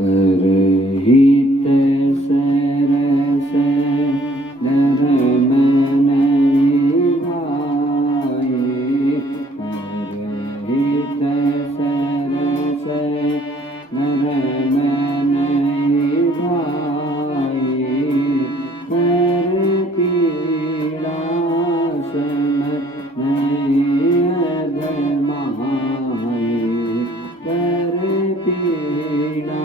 परहित सरस नरम नहीं भाए। परहित सरस नरम नहीं भाए। पर पीड़ा सम नहीं अधमाए। पर पीड़ा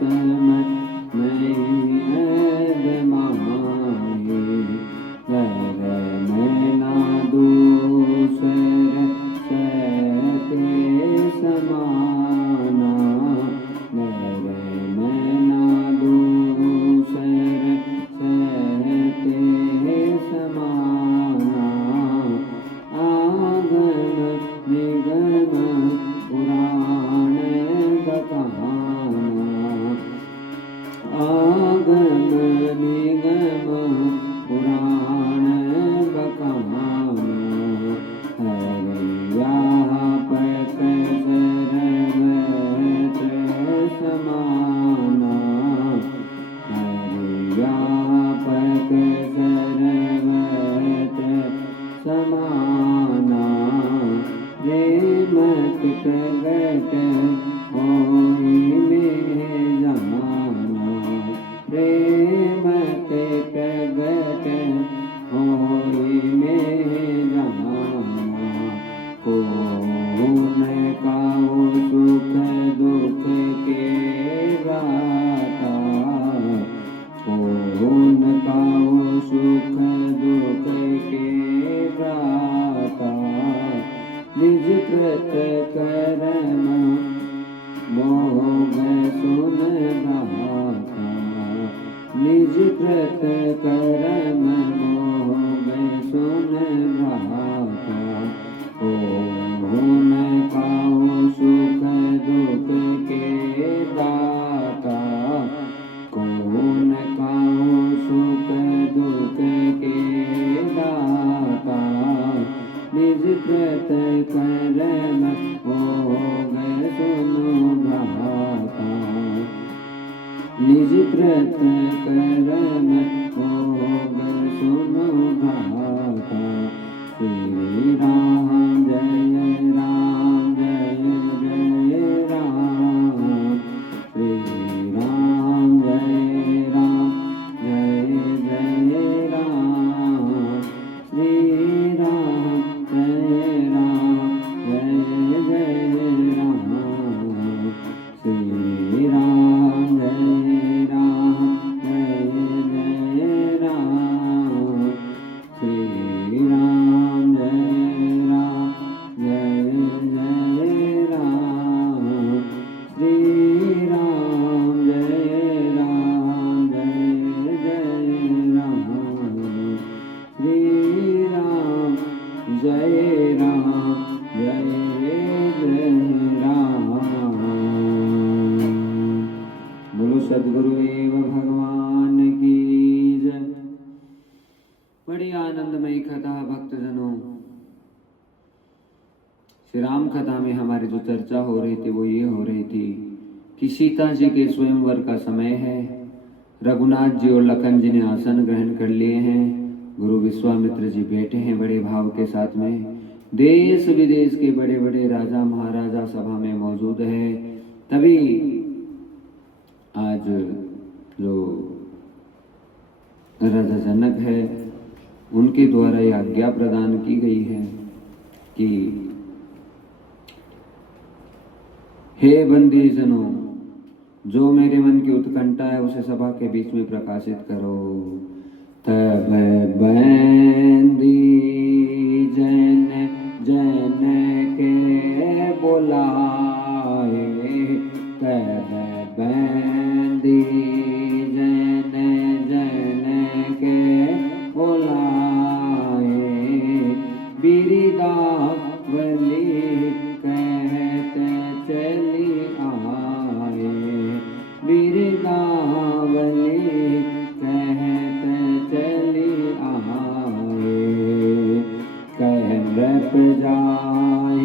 सम नहीं अधमाए। धर्म ना दूसर सते समाना। धर्म ना दूसर सते समाना। आगम निगम पुराण बखाना। आगम निगम पुराण बखाना। हरिव्यापक सर्वत्र समाना। हरिव्यापक सर्वत्र समाना। प्रेमक प्रगट होई में जाना। प्रेमक प्रगट होई में जाना। कौन काहू सुख दुख के दाता। कौन काहू सुख दुख के दाता। निज कृत कर्म मोह सुन दाता। निज कृत कर्म मोह सुन दाता। कौन काहू सुख दुख के दाता। कौन काहू सुख दुख के दाता। निज कृत कर्म मोह सुन दाता। निज कृत कर्म मोह सुन दाता। श्री राम जय राम जय जय राम। श्री राम जय राम जय जय राम। श्री राम जय राम जय जय राम। श्री राम जय राम जय जय राम। श्री राम जय राम जय जय राम। श्री राम जय राम जय जय राम। श्री राम जय राम जय जय राम। बोलो सद्गुरुदेव भगवान की जय। बड़ी आनंदमयी कथा भक्तजनों। श्री राम कथा में हमारी जो चर्चा हो रही थी वो ये हो रही थी कि सीता जी के स्वयंवर का समय है। रघुनाथ जी और लखन जी ने आसन ग्रहण कर लिए हैं। गुरु विश्वामित्र जी बैठे हैं बड़े भाव के साथ में। देश विदेश के बड़े बड़े राजा महाराजा सभा में मौजूद है। तभी आज जो राजा जनक है उनके द्वारा यह आज्ञा प्रदान की गई है कि हे बंदी जनों, जो मेरे मन की उत्कंठा है उसे सभा के बीच में प्रकाशित करो। तब बंदी जन जन के बुलाए। तब बंदी जन जन के बुलाए। बिरदावली कहत चली आए। बिरदावली कहत चली आए। कह नृप जाय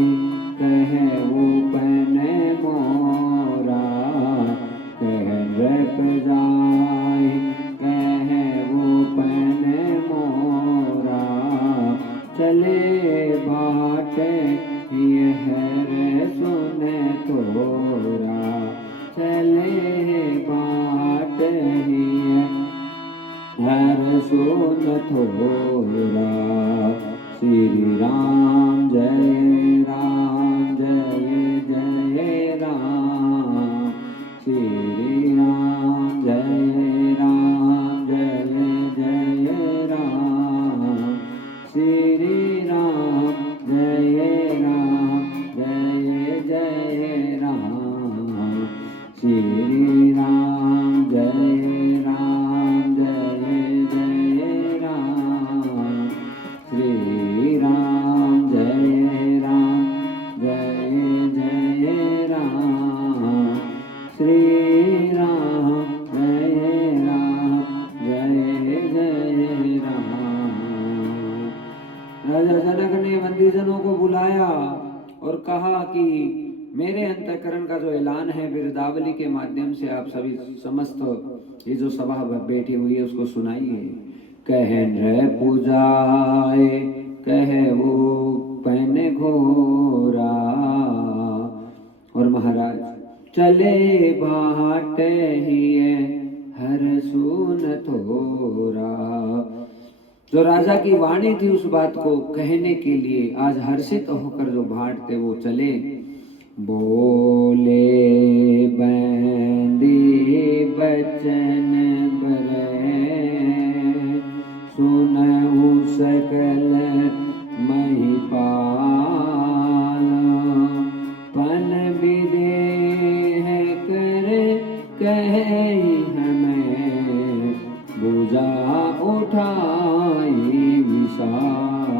कह ऊपर जाए कहे वो पन मोरा चले बाटे ये हर सुने थोरा चले बाट ही हर सुन थोरा श्री राम जय राम श्री राम जय राम श्री राम जय राम श्री राम जय राम श्री राम जय राम श्री राम जय राम। राजा जनक ने बंदीजनों को बुलाया और कहा कि मेरे अंतःकरण का जो ऐलान है बिरदावली के माध्यम से आप सभी समस्त ये जो सभा बैठी हुई है उसको सुनाइए। कहे नृ पूजाए कहे वो पहने घोरा और महाराज चले बाट ही हर सुन थोरा। जो राजा की वाणी थी उस बात को कहने के लिए आज हर्षित होकर जो भाट थे वो चले। बोले बंदी बचन बरे सुनहु सकल महिपाल पन विदेह कर कही हमें बुझा उठाई विशाल।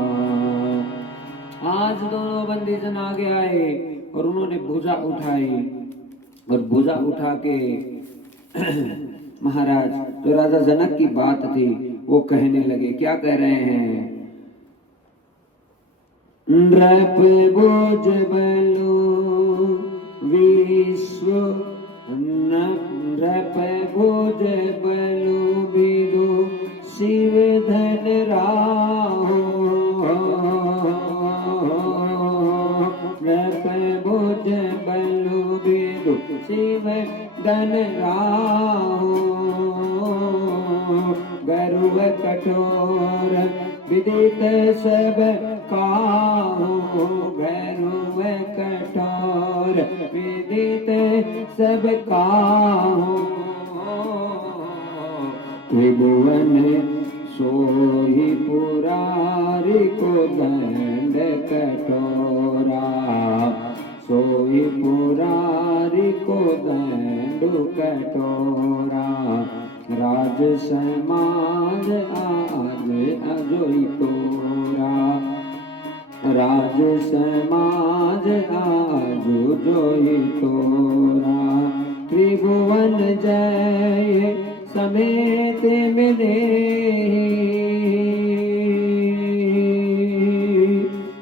आज दोनों बंदीजन आगे आए और उन्होंने भुजा उठाई और भुजा उठा के महाराज तो राजा जनक की बात थी वो कहने लगे। क्या कह रहे हैं? नृप भुज बलो विश्व नृप भुज बलो विदु शिव धन राहो नृप भुज बलो विदु शिव धन राहो गरुव कठोर विदित सब काहू गरुव कठोर विदित सब काहू त्रिभुवन सोही पुरारी को दंड कठोरा सोही पुरारी को दंड कठोरा। राज समाज आज अजोई तोरा राज समाज आज जोई तोरा। त्रिभुवन जय समेत मिले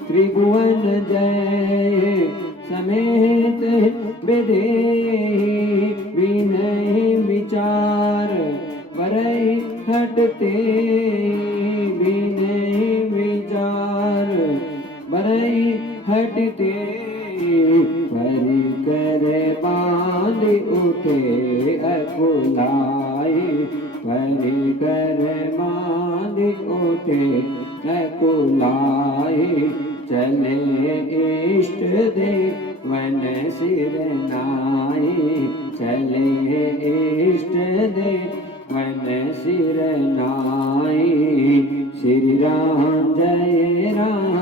त्रिभुवन जय समेत विदे विनय विचार बरई हटते विनय विचार बरई हटते परि कर बांध उठे अकुलाई परि कर बांध उठे अकुलाई। चले इष्ट देव वन सिर नाई चले इष्ट देव वन सिर नाई। श्री राम जय राम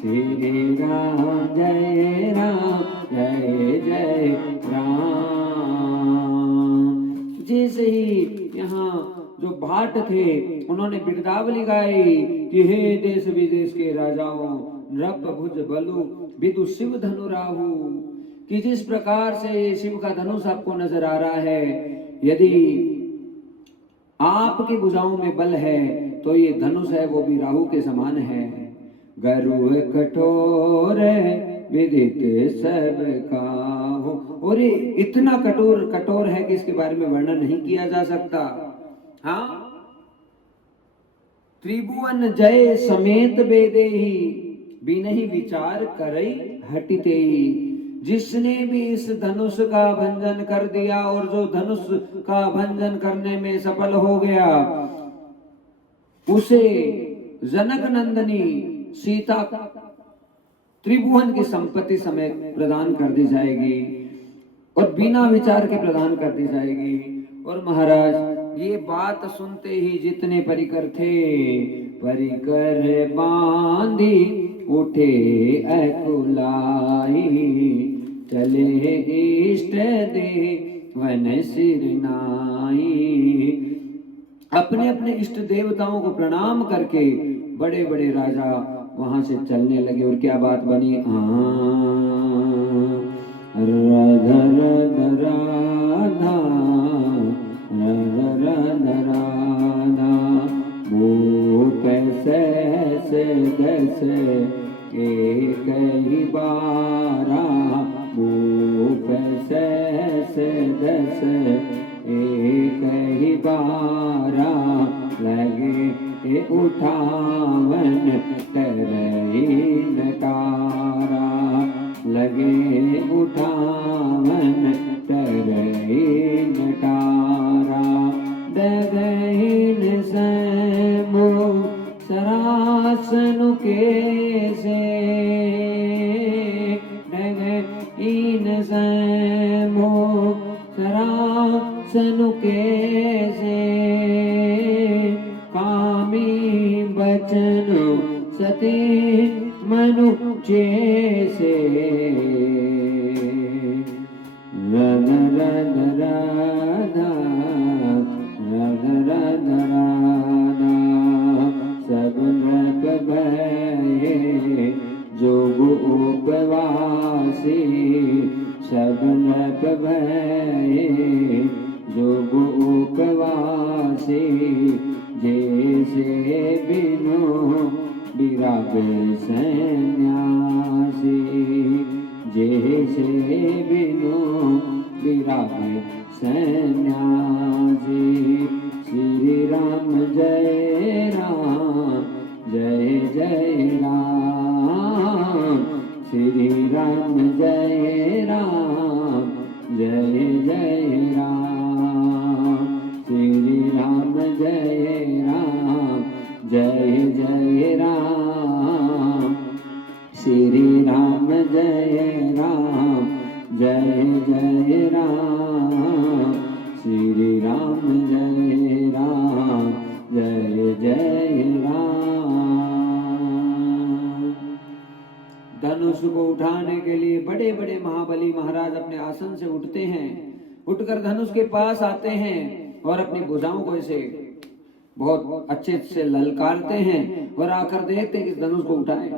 श्री राम जय राम। जैसे ही यहाँ जो भाट थे उन्होंने बिरदावली गाई कि हे देश विदेश के राजाओं नृप भुज बलु विदु शिव धनु राहु। कि जिस प्रकार से शिव का धनुष आपको नजर आ रहा है यदि आपकी भुजाओं में बल है तो ये धनुष है वो भी राहु के समान है। गरुड़ कठोर विदित सब काहू और ये इतना कठोर है कि इसके बारे में वर्णन नहीं किया जा सकता। हाँ, त्रिभुवन जय समेत बेदेही, बिनहि विचार करई हटिते ही। जिसने भी इस धनुष का भंजन कर दिया और जो धनुष का भंजन करने में सफल हो गया, उसे जनक नंदनी सीता त्रिभुवन की संपत्ति समेत प्रदान कर दी जाएगी और बिना विचार के प्रदान कर दी जाएगी। और महाराज ये बात सुनते ही जितने परिकर थे, परिकर बांधी उठे अकुलाई, चले इष्ट देवन सिर नाई। अपने अपने इष्ट देवताओं को प्रणाम करके बड़े बड़े राजा वहां से चलने लगे। और क्या बात बनी, राधा राधा राधा राधा राधा, वो कैसे से कैसे एक ही बारा, वो कैसे से कैसे एक ही बारा, लगे उठावन करई नटारा, लगे उठावन करई नटारा। डगहीन सैमो सरासनु कैसे, डगहीन सैमो सरासनु कैसे, कामी बचन सती मनु जैसे। राधा राधा राधा राधा राधा राधा, सब नृप भये जोग उपवासी, सब नृप भये जोग उपवासी, जैसे बिनु विराग सन्यासी, जैसे बिनु विराग सन्यासी। श्री राम जय राम जय जय राम, श्री राम जय राम जय जय राम, श्री राम जय राम जय जय राम, श्री राम जय राम जय जय राम, श्री राम जय राम जय जय राम। धनुष को उठाने के लिए बड़े बड़े महाबली महाराज अपने आसन से उठते हैं, उठकर धनुष के पास आते हैं और अपनी भुजाओं को ऐसे बहुत अच्छे से ललकारते हैं और आकर देखते हैं कि धनुष को उठाए।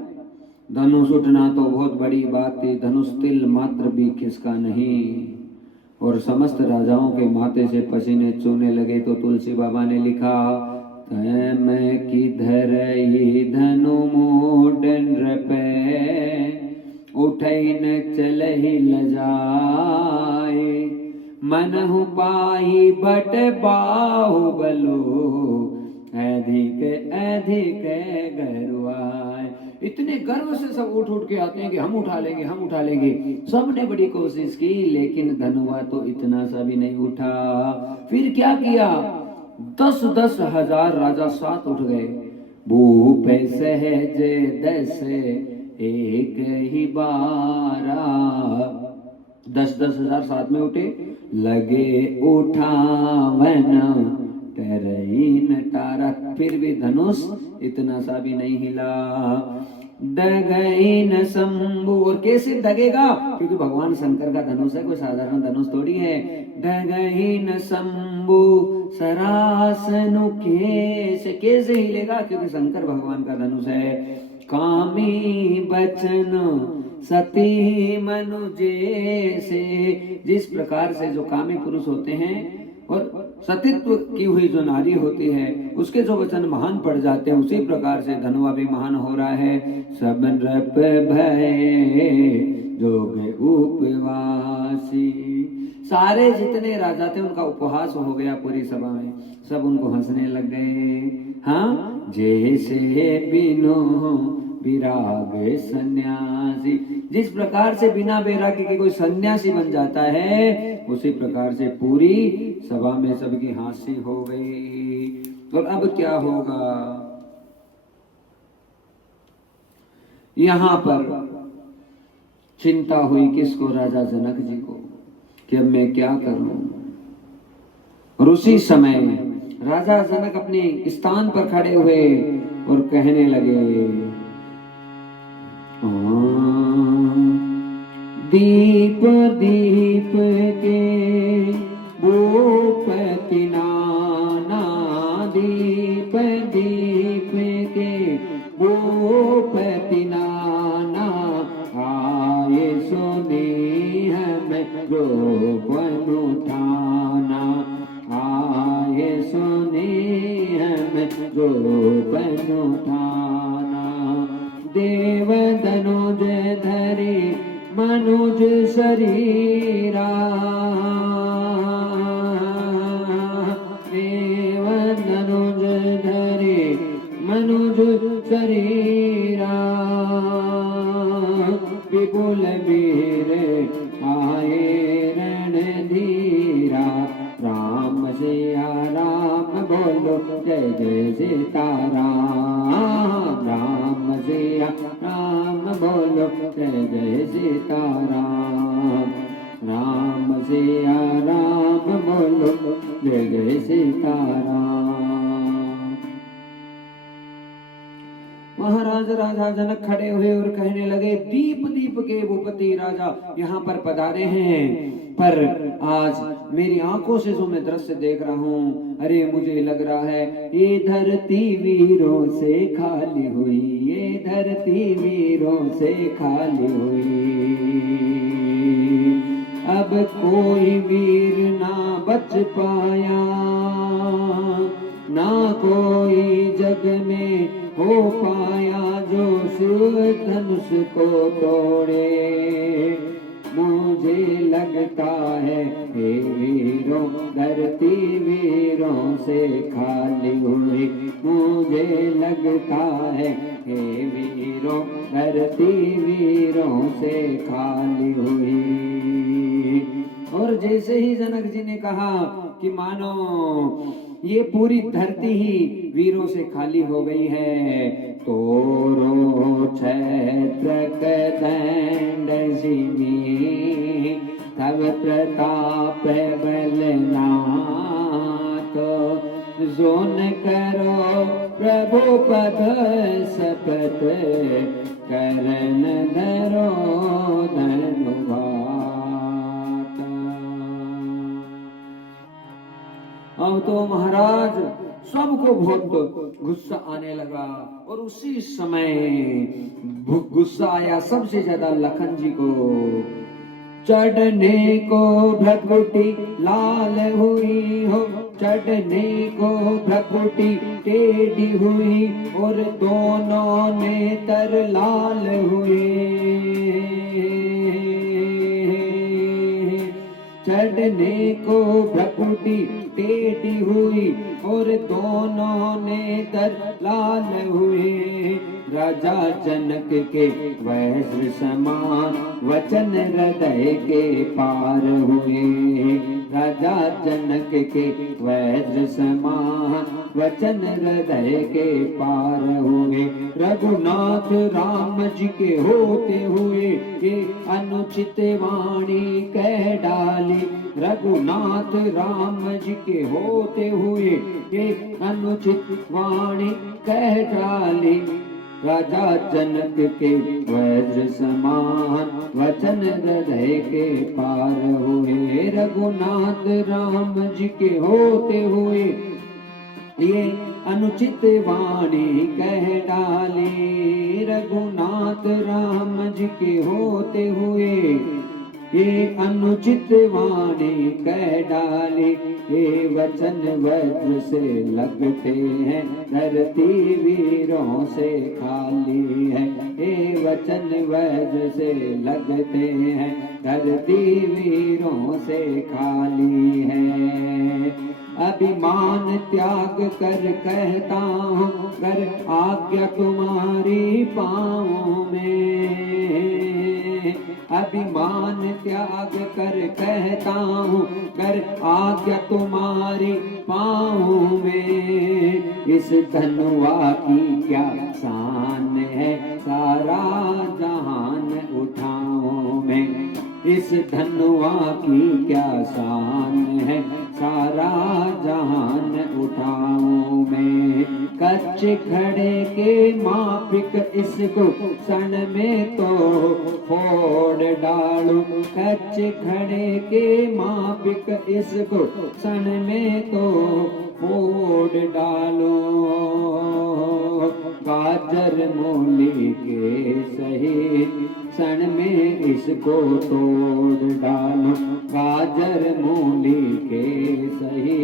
धनुष उठना तो बहुत बड़ी बात थी, धनुष तिल मात्र भी खिसका नहीं और समस्त राजाओं के माथे से पसीने चूने लगे। तो तुलसी बाबा ने लिखा, मैं किधर ही धनु मोडन रपे, उठई न चलहि लजाए, मनहु पाही बट बाहु बलो, अधिक अधिक गरुआए। इतने गर्व से सब उठ उठ के आते हैं कि हम उठा लेंगे, हम उठा लेंगे। सबने बड़ी कोशिश की लेकिन धनुआ तो इतना सा भी नहीं उठा। फिर क्या किया, 10-10 हजार राजा साथ उठ गए। भूप सहज 10 एक ही बारा, 10-10 हजार साथ में उठे, लगे उठावन करई नटारा। फिर भी धनुष इतना सा भी नहीं हिला। डगई न शंभु, और कैसे डगेगा, क्योंकि भगवान शंकर का धनुष है, कोई साधारण धनुष थोड़ी है। डगई न शंभु सरासनु कैसे हिलेगा, क्योंकि शंकर भगवान का धनुष है। कामी बचन सती मनु जैसे, जिस प्रकार से जो कामी पुरुष होते हैं और सतीत्व की हुई जो नारी होती है उसके जो वचन महान पड़ जाते हैं, उसी प्रकार से धनुआ भी महान हो रहा है। सब नृप भय जोग उपवासी। सारे जितने राजा थे उनका उपहास हो गया पूरी सभा में, सब उनको हंसने लग गए। हाँ, जैसे बिनो विराग सन्यासी, जिस प्रकार से बिना वैराग्य के कोई सन्यासी बन जाता है, उसी प्रकार से पूरी सभा में सबकी हंसी हो गई। और अब क्या होगा? यहां पर चिंता हुई किसको? राजा जनक जी को, कि अब मैं क्या करूं। और उसी समय राजा जनक अपने स्थान पर खड़े हुए और कहने लगे, दीप दीप के भूपति नाना, दीप दीप के भूपति नाना, आए सुने हमें रोपन उठाना, आए सुने हमें रोपन उठाना। देव धनुज धरे मनुज शरीरा, देव धनुज धरे मनुज शरीरा, विपुल वीर आए रणधीरा, राम सिया राम बोलो जय जय सीताराम, राम सिया राम बोलो जय जय सीताराम, राम सिया राम बोलो जय जय सीताराम। महाराज राजा जनक खड़े हुए और कहने लगे, दीप दीप के भूपति राजा यहाँ पर पधारे हैं, पर आज मेरी आंखों से जो मैं दृश्य देख रहा हूँ, अरे मुझे लग रहा है ये धरती वीरों से खाली हुई, ये धरती वीरों से खाली हुई। अब कोई वीर ना बच पाया, ना कोई जग में हो पाया जो शिव धनुष को तोड़े। मुझे लगता है हे वीरों धरती वीरों से खाली हुई, मुझे लगता है हे वीरों धरती वीरों से खाली हुई। और जैसे ही जनक जी ने कहा कि मानो ये पूरी धरती ही वीरों से खाली हो गई है, तोरो क्षेत्र दंड सिमी तब प्रताप बलनाथ, जोन करो प्रभु पद सपत करन धरो धनुभात। अब तो महाराज सबको बहुत गुस्सा आने लगा, और उसी समय गुस्सा आया सबसे ज्यादा लखन जी को। चढ़ने को भ्रकुटी लाल हुई हो, चढ़ने को भ्रकुटी टेढ़ी हुई, और दोनों नेत्र लाल हुए। चढ़ने को भ्रकुटी टेढ़ी हुई, और दोनों नेत्र लाल हुए। राजा जनक के वज्र समान वचन हृदय के पार हुए, राजा जनक के वज्र समान वचन हृदय के पार हुए। रघुनाथ राम जी के होते हुए ये अनुचित वाणी कह डाली, रघुनाथ राम जी के होते हुए ये अनुचित वाणी कह डाली। राजा जनक के वज्र समान वचन हृदय के पार हुए, रघुनाथ राम जी के होते हुए ये अनुचित वाणी कह डाली। रघुनाथ राम जी के होते हुए ये अनुचित वाणी कह डाली, ये वचन वज्र से लगते हैं, धरती वीरों से खाली है। ये वचन वज्र से लगते हैं, धरती वीरों से खाली है। अभिमान त्याग कर कहता हूँ, कर आज्ञा तुम्हारी पाँव में। अभिमान त्याग कर कहता हूँ, कर आज्ञा तुम्हारी पाँव में। इस धनुआ की क्या शान है, सारा जहान उठाऊं मैं। इस धनुआ की क्या शान है, सारा जहान उठाऊं मैं। कच्चे खड़े के मापिक इसको क्षण में तो फोड़ डालूं। कच्चे खड़े के मापिक इसको क्षण में तो फोड़ डालूं। गाजर मूली के सही क्षण में इसको तोड़ डालूं। गाजर मूली के सही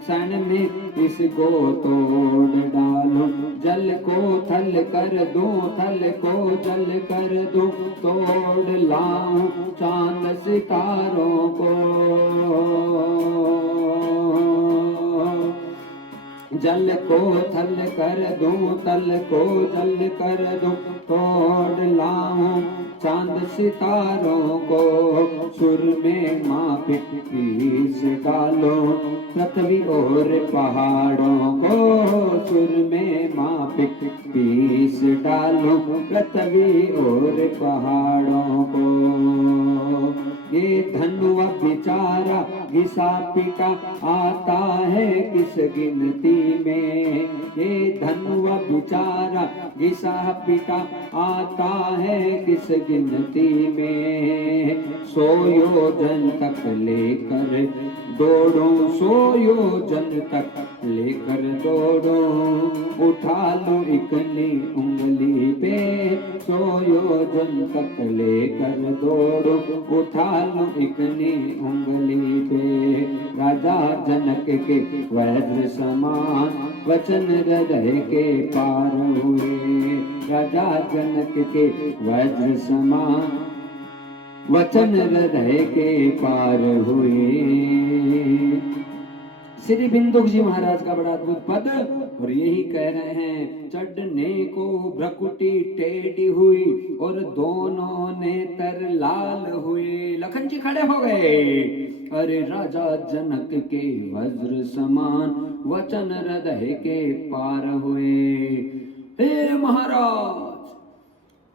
क्षण में इसको तोड़ डालूं। जल को थल कर दूं, थल को जल कर दूं, तोड़ लाऊं चांद सितारों को। जल को थल कर दूं, तल को जल कर दूं, तोड़ लाऊं चांद सितारों को। सुर में मापिक पीस डालो, पृथ्वी और पहाड़ों को। सुर में मापिक पीस डालो, पृथ्वी और पहाड़ों को। ये धनुआ बेचारा घिसा पिटा आता है किस गिनती में। ये धनुआ बेचारा घिसा पिटा आता है किस गिनती में। 100 योजन तक लेकर दौड़ूं, 100 योजन तक लेकर दौड़ूं। उठा लूं इकनी उंगली पे, 100 योजन तक लेकर दौड़ूं। उठा लूं इकनी उंगली पे। राजा जनक के वज्र समान वचन हृदय के पार हुए। राजा जनक के वज्र समान वचन हृदय के पार हुए। श्री बिंदुक जी महाराज का बड़ा अद्भुत पद, और यही कह रहे हैं। चढ़ने को भ्रकुटी टेढ़ी हुई और दोनों नेत्र लाल हुए। लखन जी खड़े हो गए। अरे राजा जनक के वज्र समान वचन हृदय के पार हुए। हे महाराज,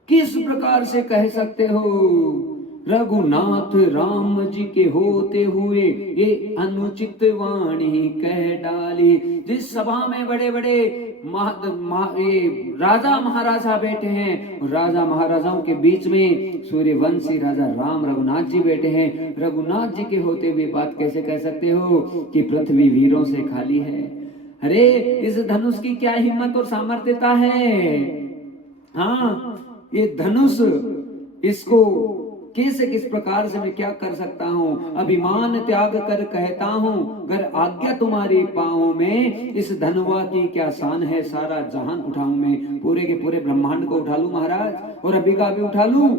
किस प्रकार से कह सकते हो? रघुनाथ राम जी के होते हुए ये अनुचित वाणी कह डाली। जिस सभा में बड़े बड़े राजा महाराजा बैठे हैं, राजा महाराजाओं के बीच में सूर्यवंशी राजा राम रघुनाथ जी बैठे हैं। रघुनाथ जी के होते हुए बात कैसे कह सकते हो कि पृथ्वी वीरों से खाली है? अरे इस धनुष की क्या हिम्मत और सामर्थ्यता है। हाँ, ये धनुष, इसको किस प्रकार से मैं क्या कर सकता हूँ? अभिमान त्याग कर कहता हूँ, अगर आज्ञा तुम्हारी पाँव में। इस धनुआ की क्या शान है, सारा जहान उठाऊं मैं। पूरे के पूरे ब्रह्मांड को उठा लूं महाराज, और अभी का अभी उठा लूं।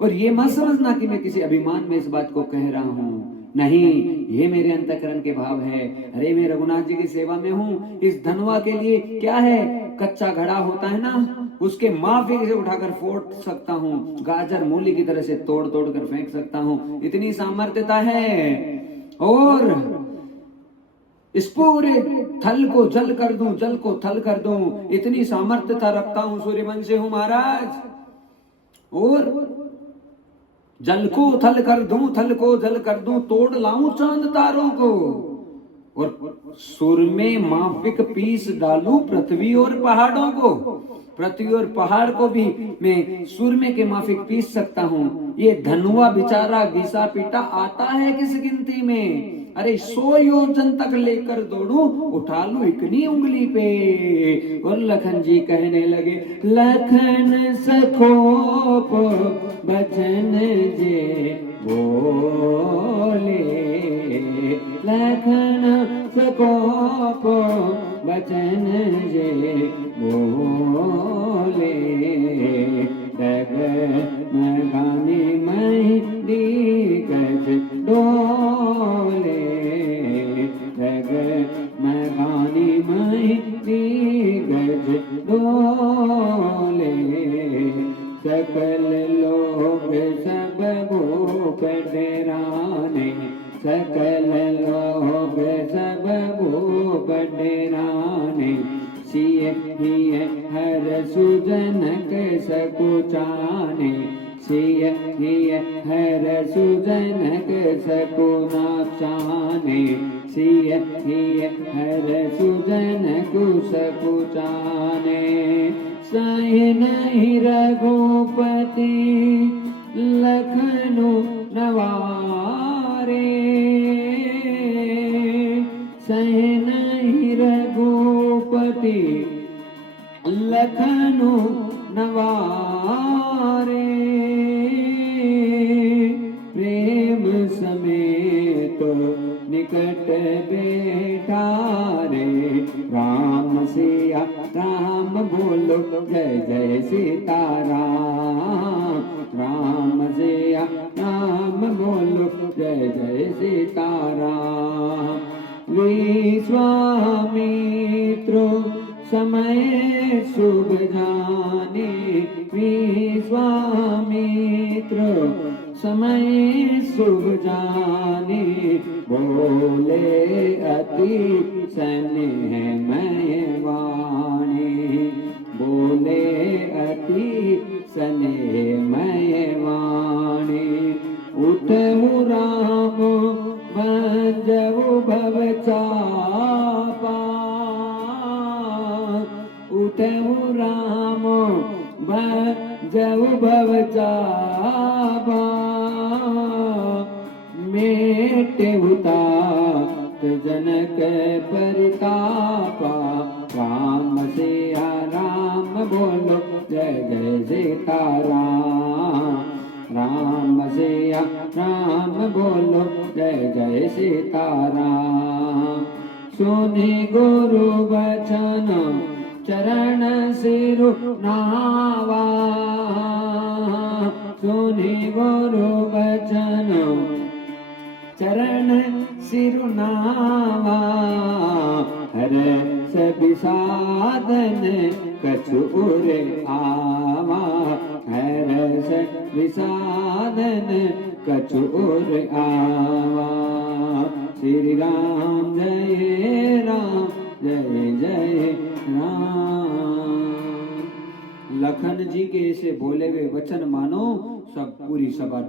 और ये मत समझना कि मैं किसी अभिमान में इस बात को कह रहा हूँ, नहीं, ये मेरे अंतःकरण के भाव है। अरे मैं रघुनाथ जी की सेवा में हूँ। इस धनुआ के लिए क्या है, कच्चा घड़ा होता है ना, उसके माफिक से उठाकर फोड़ सकता हूँ। गाजर मूली की तरह से तोड़ तोड़ कर फेंक सकता हूँ। इतनी सामर्थ्यता है। और इस पूरे थल को जल कर दूं, जल को थल कर दूं, इतनी सामर्थ्यता रखता हूँ। सूर्यवंशी हूँ महाराज। और जल को थल कर दूं, थल को जल कर दूं, तोड़ लाऊं चांद तारों को। और सुर में माफिक पीस डालूं पृथ्वी और पहाड़ों को। पृथ्वी और पहाड़ को भी मैं सुर में के माफिक पीस सकता हूँ। ये धनुआ बेचारा घिसा पीटा आता है किस गिनती में। अरे 100 योजन तक लेकर दौड़ूं, उठा लूं इकनी उंगली पे। और लखन जी कहने लगे, लखन सखोप बचन जे डराने, सकल लोग सब भूप डराने। सिय हिय हर सुजनक सकुचाने, सिय हिय हर सुजनक सकुनाचाने, सिय हिय हर सुजनक सकुचाने। सहिन रघुपति लखनु नवारे, सहिन रघुपति लखनु नवारे। प्रेम समेत निकट बैठारे, राम सिया राम बोलो जय जय सीताराम, राम सिया राम बोलो जय जय सीताराम। विश्वामित्र समय शुभ जाने, विश्वामित्र समय शुभ जाने। बोले अति स्नेहमय वाणी, बोले अति स्नेहमय वाणी। उठऊ राम भंजऊ भव चापा, उठऊ राम भंजऊ भव चापा। मेटेहु तात जनक परितापा, राम सिया राम बोलो जय जय सीताराम, राम सिया राम बोलो जय जय सीताराम। सुनि गुरु बचन चरण सिरु नावा, सुनि गुरु बचन चरण सिरुनावा। हर सभी साधन कछु उर आवा, हर सभी साधन कछु उर आवा। श्री राम जय राम जय जय राम। लखन जी के ऐसे बोले हुए वचन मानो सब पूरी सभा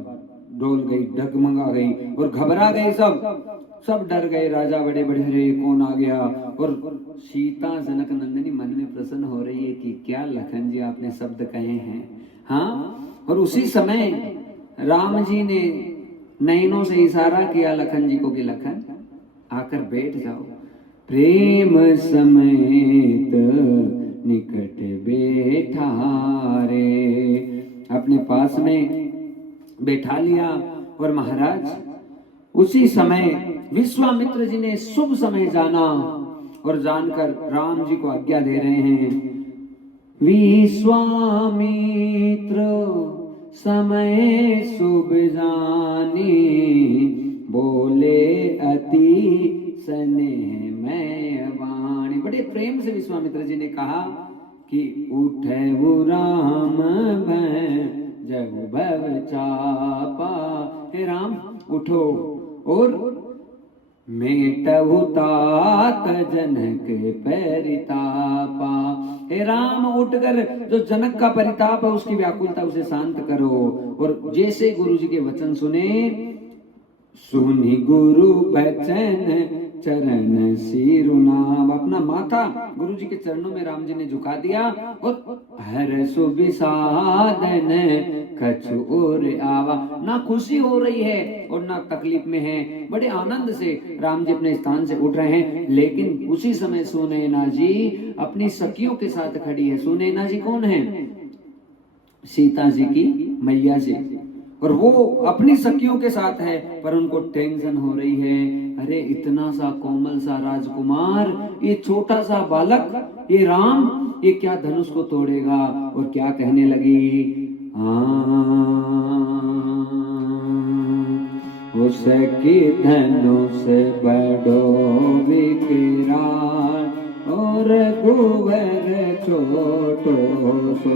डोल गई, डगमगा गई और घबरा गए। सब डर गए। राजा बड़े बड़े, अरे कौन आ गया। और सीता जनक नंदिनी मन में प्रसन्न हो रही है कि क्या लखन जी आपने शब्द कहे हैं। हाँ, और उसी समय राम जी ने नैनों से इशारा किया लखन जी को कि लखन आकर बैठ जाओ। प्रेम समेत निकट बैठा रे, अपने पास में बैठा लिया। और महाराज उसी समय विश्वामित्र जी ने शुभ समय जाना और जानकर राम जी को आज्ञा दे रहे हैं। विश्वामित्र समय शुभ जाने, बोले अति स्नेहमय वाणी। बड़े प्रेम से विश्वामित्र जी ने कहा कि उठे वो राम जब भव चापा, हे राम उठो और मेटहु तात जनक परितापा। हे राम उठकर जो जनक का परिताप है उसकी व्याकुलता उसे शांत करो। और जैसे गुरु जी के वचन सुने, सुनि गुरु बचन चरण सिरुनाम, अपना माथा गुरु जी के चरणों में राम जी ने झुका दिया। और हर सुबिसादन कछु और आवा, ना खुशी हो रही है और ना तकलीफ में है। बड़े आनंद से राम जी अपने स्थान से उठ रहे हैं। लेकिन उसी समय सुनैना जी अपनी सखियों के साथ खड़ी है। सुनैना जी कौन है? सीता जी की मैया जी। और वो अपनी सखियों के साथ है, पर उनको टेंशन हो रही है। अरे इतना सा कोमल सा राजकुमार, ये छोटा सा बालक, ये राम, ये क्या धनुष को तोड़ेगा। और क्या कहने लगी, उसकी धनुष बड़ो विकराल और कुंवर छोटो सो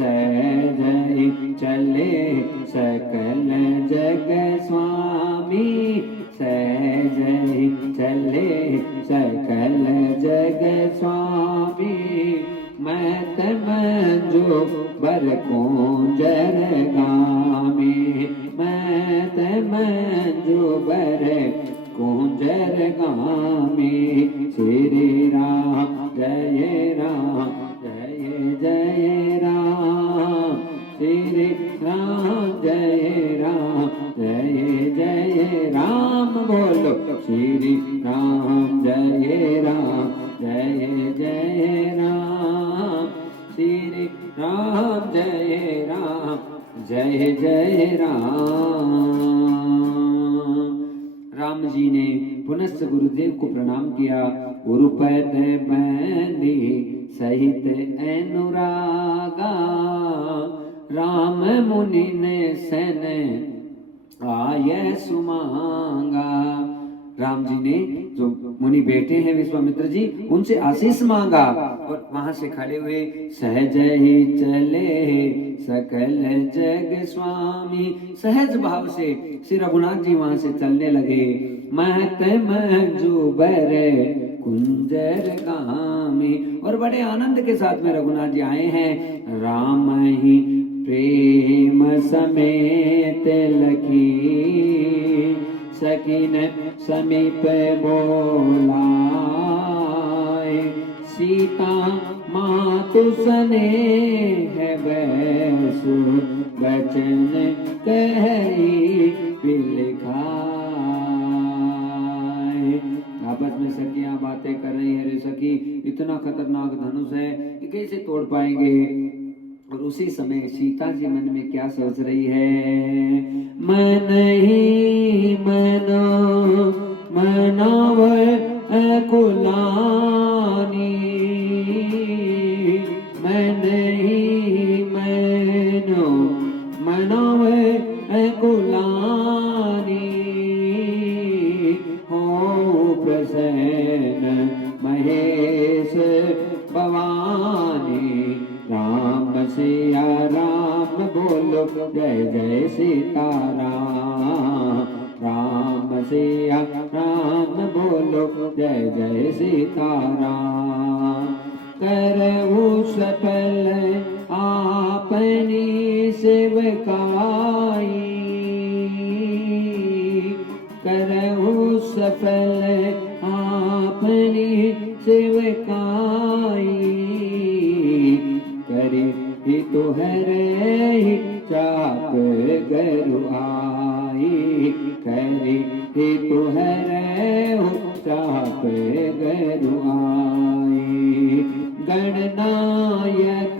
सहज चले सकल जग स्वामी, सहज चले सकल जग स्वामी। मैं मंजू बर कुंजर गामी, मैं मंजू बर कुंजर गामी। श्री राम जय राम जय जय राम, श्री राम जय जय राम। बोलो श्री राम जय जय राम, श्री राम जय जय राम। राम जी ने पुनश्च गुरुदेव को प्रणाम किया। गुरुपद बंदी सहित अनुरागा, राम मुनि ने सन आय सुमांगा। राम जी ने जो मुनि बैठे हैं विश्वामित्र जी, उनसे आशीष मांगा और वहां से खड़े हुए सहज ही चले सकल जग स्वामी। सहज भाव से श्री रघुनाथ जी वहां से चलने लगे। महत मंजू बर कुंजर गामी, और बड़े आनंद के साथ में रघुनाथ जी आए हैं। राम ही प्रेम समेत लखी, सकीन समीप बोलाए। सीता मातु स्नेह बैसु, बचन कहि बिलखाए। आपस में सखियां बातें कर रही है। रे सखी, इतना खतरनाक धनुष है, ये कैसे तोड़ पाएंगे? और उसी समय सीता जी मन में क्या सोच रही है? मन ही मनो मनाव कुलानी, मन ही मनो मनाव कुलानी। हो प्रसन्न महेश भवानी, राम सिया राम बोलो जय जय सीताराम। राम सिया राम बोलो जय जय सीताराम। करहु सफल आपनी सेवकाई, करहु सफल आपनी सेवकाई। करी ही तो हरे चाप गरु आई, करी ही तो हरे चाप गरु आई। गणनायक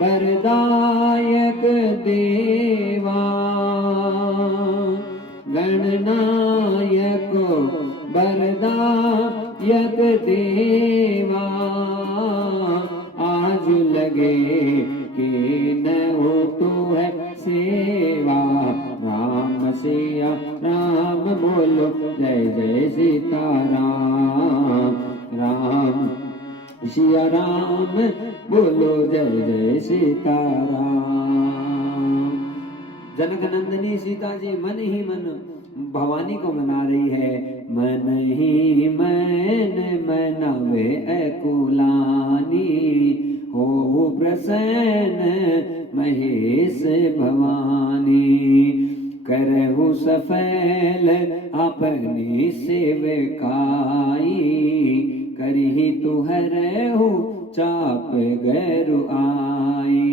वरदायक देवा, गणनायक वरदायक देवा। आज लगे कि न हो तो है सेवा। राम सिया राम बोलो जय जय सीताराम। राम सिया राम बोलो जय जय सीताराम। जनक नंदिनी सीता जी मन ही मन भवानी को मना रही है। मन ही मन मनावे अकुलानी, हो प्रसन्न महेश भवानी। करहु सफल अपनी सेवकाई, करही तुहरहु चाप गरु आई।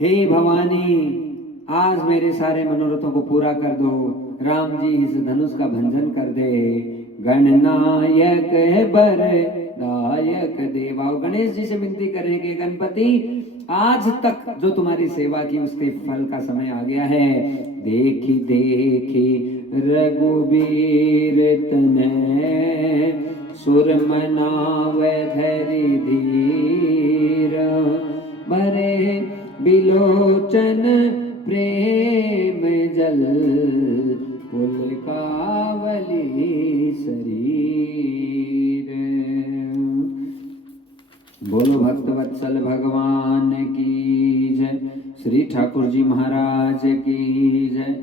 हे भवानी, आज मेरे सारे मनोरथों को पूरा कर दो। राम जी इस धनुष का भंजन कर दे। गणनायक वरदायक देवा। गणेश जी से विनती करेंगे, गणपति आज तक जो तुम्हारी सेवा की उसके फल का समय आ गया है। देखी देखी रघुबीर तनय, सुर मनावे धरि धीर। भरे बिलोचन प्रेम जल, पुलकावली शरीर। बोलो भक्त वत्सल भगवान की जय। श्री ठाकुर जी महाराज की जय।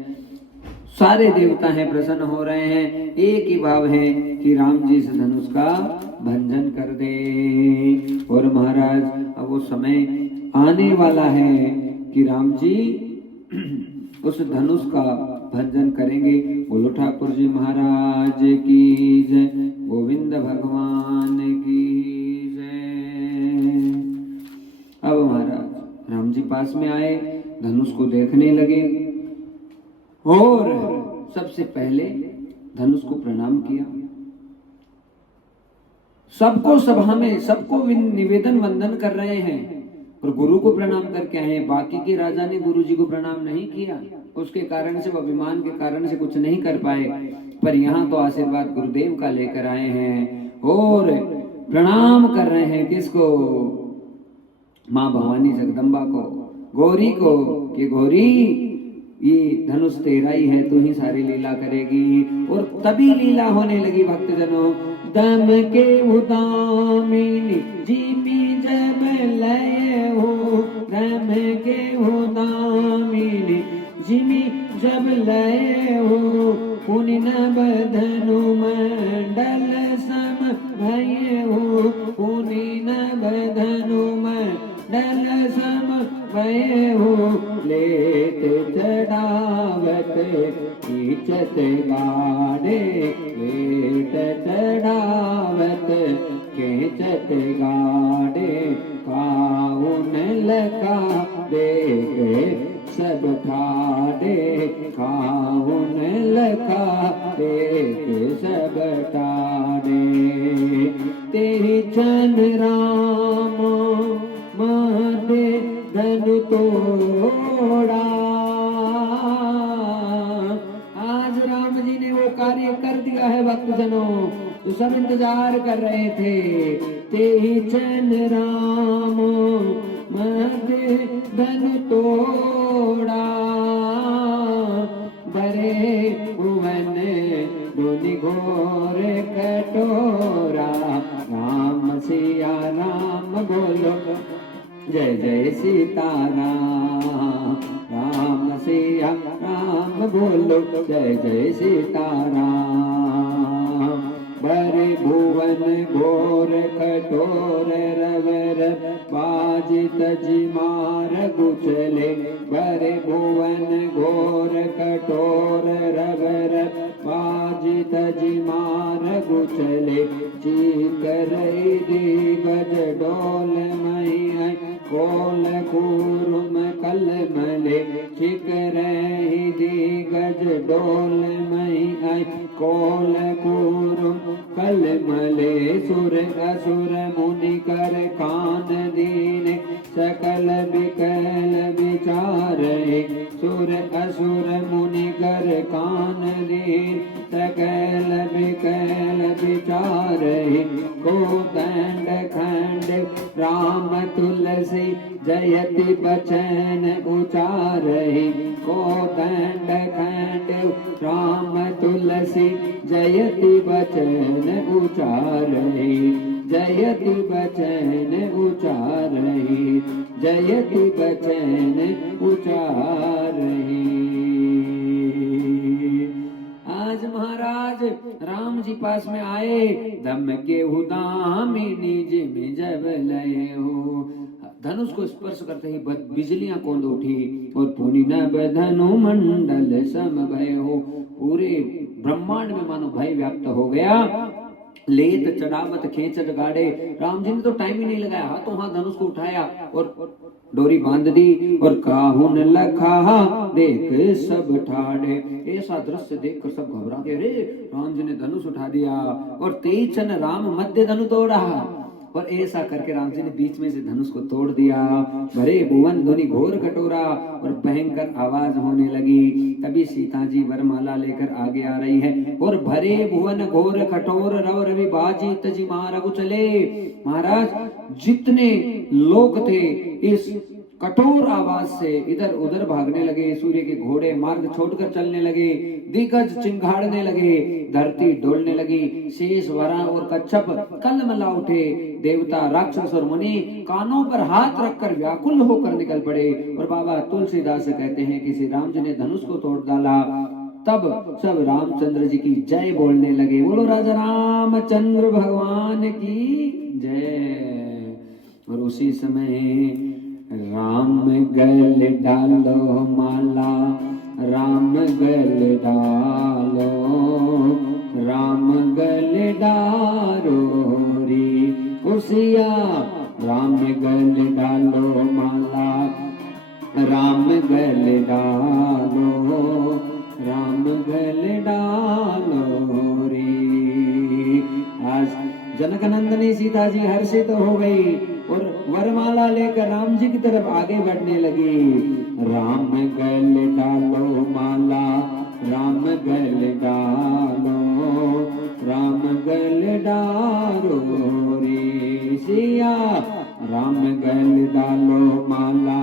सारे देवता हैं प्रसन्न हो रहे हैं, एक ही भाव है कि राम जी इस धनुष का भंजन कर दे। और महाराज अब वो समय आने वाला है कि राम जी उस धनुष का भंजन करेंगे। बोलो ठाकुर जी महाराज की जय। गोविंद भगवान की जय। अब महाराज राम जी पास में आए, धनुष को देखने लगे और सबसे पहले धनुष को प्रणाम किया। सबको सभा में सबको निवेदन वंदन कर रहे हैं और गुरु को प्रणाम करके आए। बाकी के राजा ने गुरु जी को प्रणाम नहीं किया, उसके कारण से, अभिमान के कारण से कुछ नहीं कर पाए। पर यहाँ तो आशीर्वाद गुरुदेव का लेकर आए हैं और प्रणाम कर रहे हैं। किसको? माँ भवानी जगदम्बा को, गौरी को, कि गौरी ये धनुष तेरा ही है, तू ही सारी लीला करेगी। और तभी लीला होने लगी भक्तजनों। दम के उदामिनी जीपी जब लय हो, दम के उदामिनी जिमी जब लय हो, पुनि नभ धनु मंडल सम भय हो, पुनि नभ धनु मंडल सम भय हो। लेत चढ़ावत खींचत गाड़े, लेत चढ़ावत खींचत गाड़े, काउन लखा देख सब ठाड़े, काउन लखा देख सब ठाड़े। तेरी चन राम माते धनु तोड़ा। आज राम जी ने वो कार्य कर दिया है भक्तजनों, जो सब इंतजार कर रहे थे। तेहि चन राम माते धनु तोड़ा, बरे भुवन दुनि घोर कटोरा। राम सिया राम बोलो जय जय सीताराम, राम सिया राम बोलो जय जय सीताराम। बरे भुवन घोर कठोर रवर, बाजित जिमार गुचले। बरे भुवन घोर कठोर रवर, बाजित जिमार गुचले। चीत रही दिग्गज डोल मई, कोल कूरुम कलमले। चिक रही दिग्गज डोल मई, कोल कूरुम कलमले। सुर असुर मुनि कर कान दीने, सकल बिकल विचारे। सुर असुर मुनि कर कान दीन, सकल बिकल विचारे। कोदंड खंड राम तुलसी, जयति बचन उचारे। कोदंड खंड राम तुलसी, जयति बचन उचारे। जयति बचन उचारे, जयति बचन उचारे। आज महाराज राम जी पास में आए। दम के उदामिनी जिमि जब लय हो, धनुष को स्पर्श करते ही बिजलियां कौंध उठी और पुनि नभ धनु मंडल सम भय हो। पूरे ब्रह्मांड में मानो भय व्याप्त हो गया। लेत चढ़ावत खींचत गाड़े। राम जी ने तो टाइम ही नहीं लगाया, हाथों हाथ धनुष को उठाया और डोरी बांध दी। और काहुन लखा देख सब ठाड़े। ऐसा दृश्य देखकर सब घबरा गए। रे राम जी ने धनुष उठा दिया और तेज चन राम मध्य धनु तोड़ा। और ऐसा करके राम जी ने बीच में से धनुष को तोड़ दिया। भरे भुवन ध्वनि घोर कटोरा और भयंकर आवाज होने लगी। तभी सीता जी वरमाला लेकर आगे आ रही है और भरे भुवन घोर कठोर रव रवि बाजी तजी महाराज चले। महाराज जितने लोग थे इस कठोर आवाज से इधर उधर भागने लगे। सूर्य के घोड़े मार्ग छोड़कर चलने लगे, दिग्गज चिंगाड़ने लगे, धरती डोलने लगी, शेष वरा और कच्छप कलमला उठे। देवता राक्षस और मुनि कानों पर हाथ रखकर व्याकुल होकर निकल पड़े। और बाबा तुलसीदास कहते हैं कि श्री राम जी ने धनुष को तोड़ डाला। तब सब रामचंद्र जी की जय बोलने लगे। बोलो राजा रामचंद्र भगवान की जय। और उसी समय राम गल डालो माला, राम गल डालो, राम गल डारो री उसिया। राम गल डालो माला, राम गल डालो, राम गल डालो री। आज जनक नंदनी सीता जी हर्षित हो गई और वरमाला लेकर राम जी की तरफ आगे बढ़ने लगी। राम गल डालो माला, राम गल डालो, राम गल डारो रे सिया। राम गल डालो माला,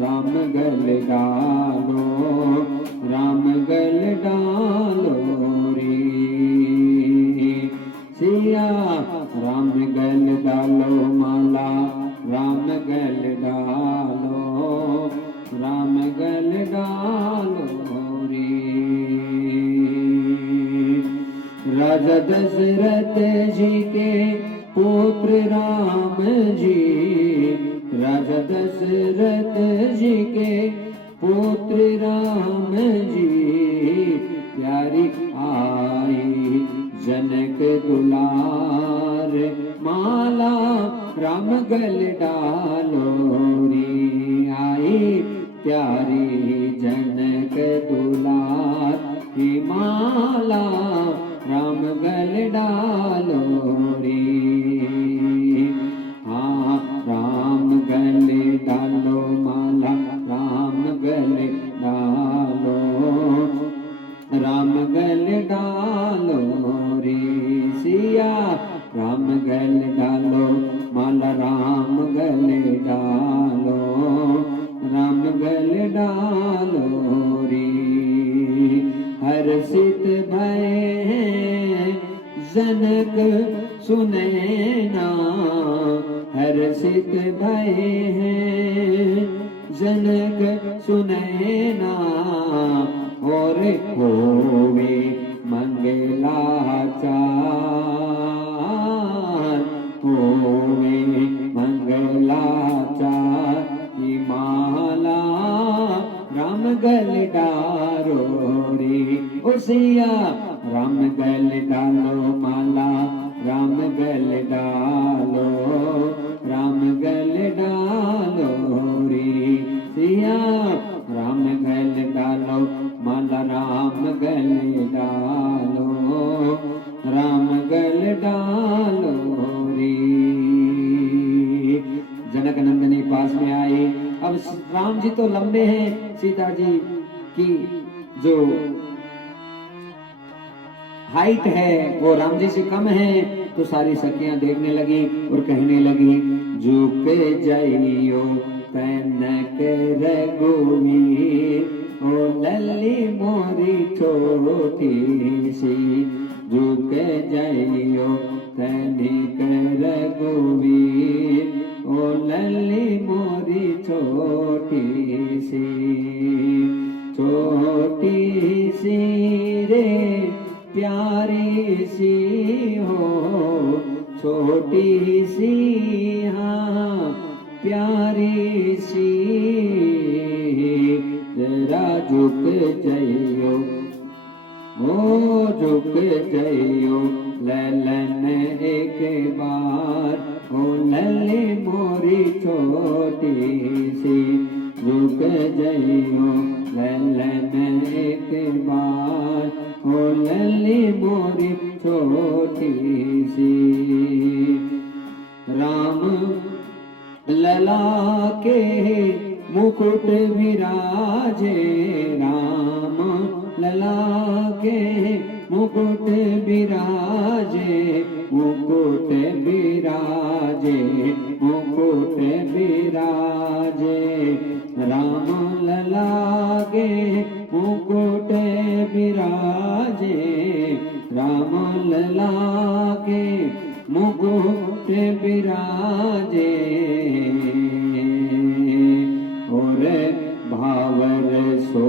राम गल डालो, राम गल डालो रे सिया। राम गल डालो माला, राम गल डालो, राम गल डालो रे। राजा दशरथ जी के पुत्र राम जी, राजा दशरथ जी के पुत्र राम जी। प्यारी आई जनक दुलार माला, राम गल डालो री आई। प्यारी जनक दुलार की माला, राम गल डालो री। हाँ राम गल डालो माला, राम गल डालो, राम गल डालो रे सिया। राम गल डालो माला, राम गल डालो, राम गल डालो रे। हर्षित भय जनक सुनैना, हर्षित भय जनक सुनैना। और होवे मंगलाचार, होवे मंगलाचार की माला, राम गल डारो रे उसिया। राम गल डालो माला, राम गल डालो, राम गल डालो रे सिया। राम गल डालो माला, राम गल डालो, राम गल डालो रे। जनक नंदनी पास में आए। अब राम जी तो लंबे हैं, सीता जी की जो हाइट है वो राम जी से कम है। तो सारी सखियां देखने लगी और कहने लगी, झुक जाइयो कनक रघुवीर, ओ लल्ली मोरी छोटी सी। झुक जाइयो कनक रघुवीर, ओ लल्ली मोरी छोटी सी। छोटी सी रे प्यारी सी हो, छोटी सी हाँ प्यारी सी। जरा झुक जाइयो, ओ झुक जाइयो ललन एक बार, ओ लल्ली मोरी छोटी सी। झुक जाइयो ललन एक बार, ओ लल्ली मोरी छोटी सी। राम लला के मुकुट विराजे, राम लला के मुकुट विराजे, मुकुट विराजे, मुकुट विराजे। विराजे, राम लला के मुकुट विराजे, और भावर सो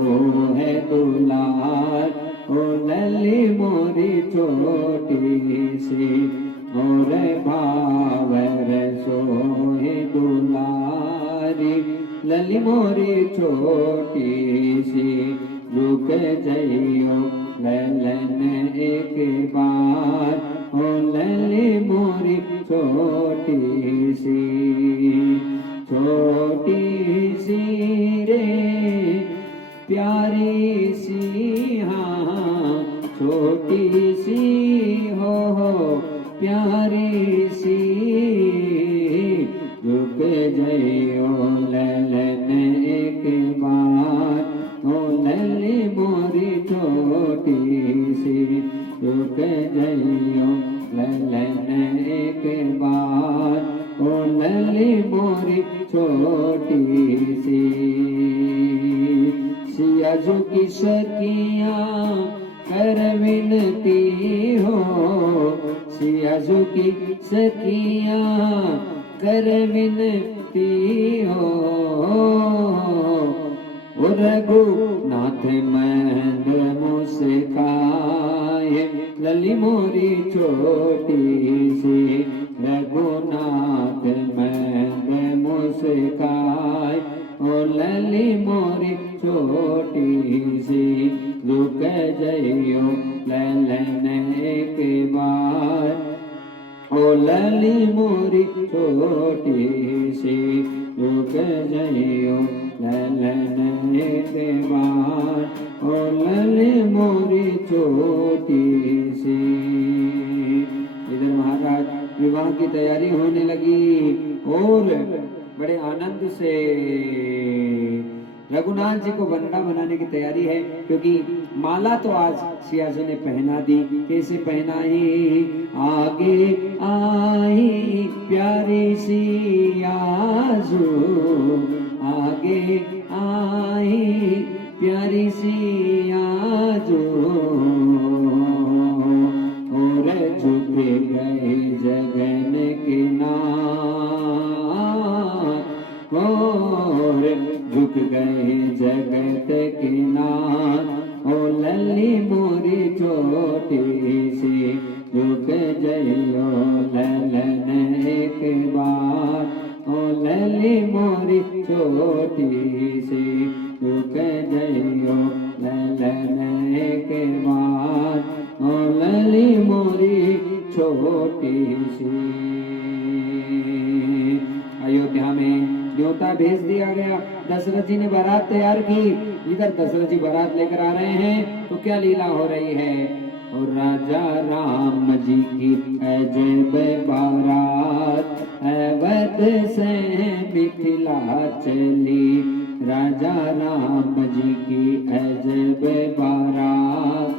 है दुलार, ओ लली मोरी छोटी सी, और भावर सो है दुलारी, लली मोरी छोटी सी, रुक जइयो ललन एक बार, ओ लली मोरी छोटी सी, छोटी सी रे प्यारी सी, हाँ छोटी सी हो प्यारी सी, रुक जइयो ललन एक बार, ओ लली मोरी छोटी सी, रुक जइयो ललन एक बार, ओ लली मोरी छोटी सी। सिया झुकी सकियां कर विनती हो, सिया झुकी सकियां कर विनती हो, रघुनाथ महेंद्र मुस्काए, लली मोरी छोटी सी, रघुनाथ महेंद्र मुस्काए, ओ लली मोरी छोटी सी, रुक जइयो ललन एक बार, ओ लली मोरी छोटी सी, रुक जइयो ललन एक बार, ओ लली मोरी छोटी सी। इधर महाराज विवाह की तैयारी होने लगी और बड़े आनंद से रघुनाथ जी को वंदना बनाने की तैयारी है, क्योंकि माला तो आज सिया जी ने पहना दी। कैसे पहनाई? आगे आई प्यारी सी आजू, आगे आई प्यारी सी आजू, और झुक गए जगन के नाथ, और झुक गए जगत के नाथ, ओ लली मोरी छोटी सी, झुक जइयो ललन एक बार, ओ लली मोरी छोटी सी, झुक जइयो ललन एक बार, ओ लली मोरी छोटी सी। अयोध्या में न्योता भेज दिया गया। दशरथ जी ने बारात तैयार की। इधर दशरथ जी बारात लेकर आ रहे हैं तो क्या लीला हो रही है? और राजा राम जी की अजब बारात, अवध से मिथिला चली, राजा राम जी की अजब बारात,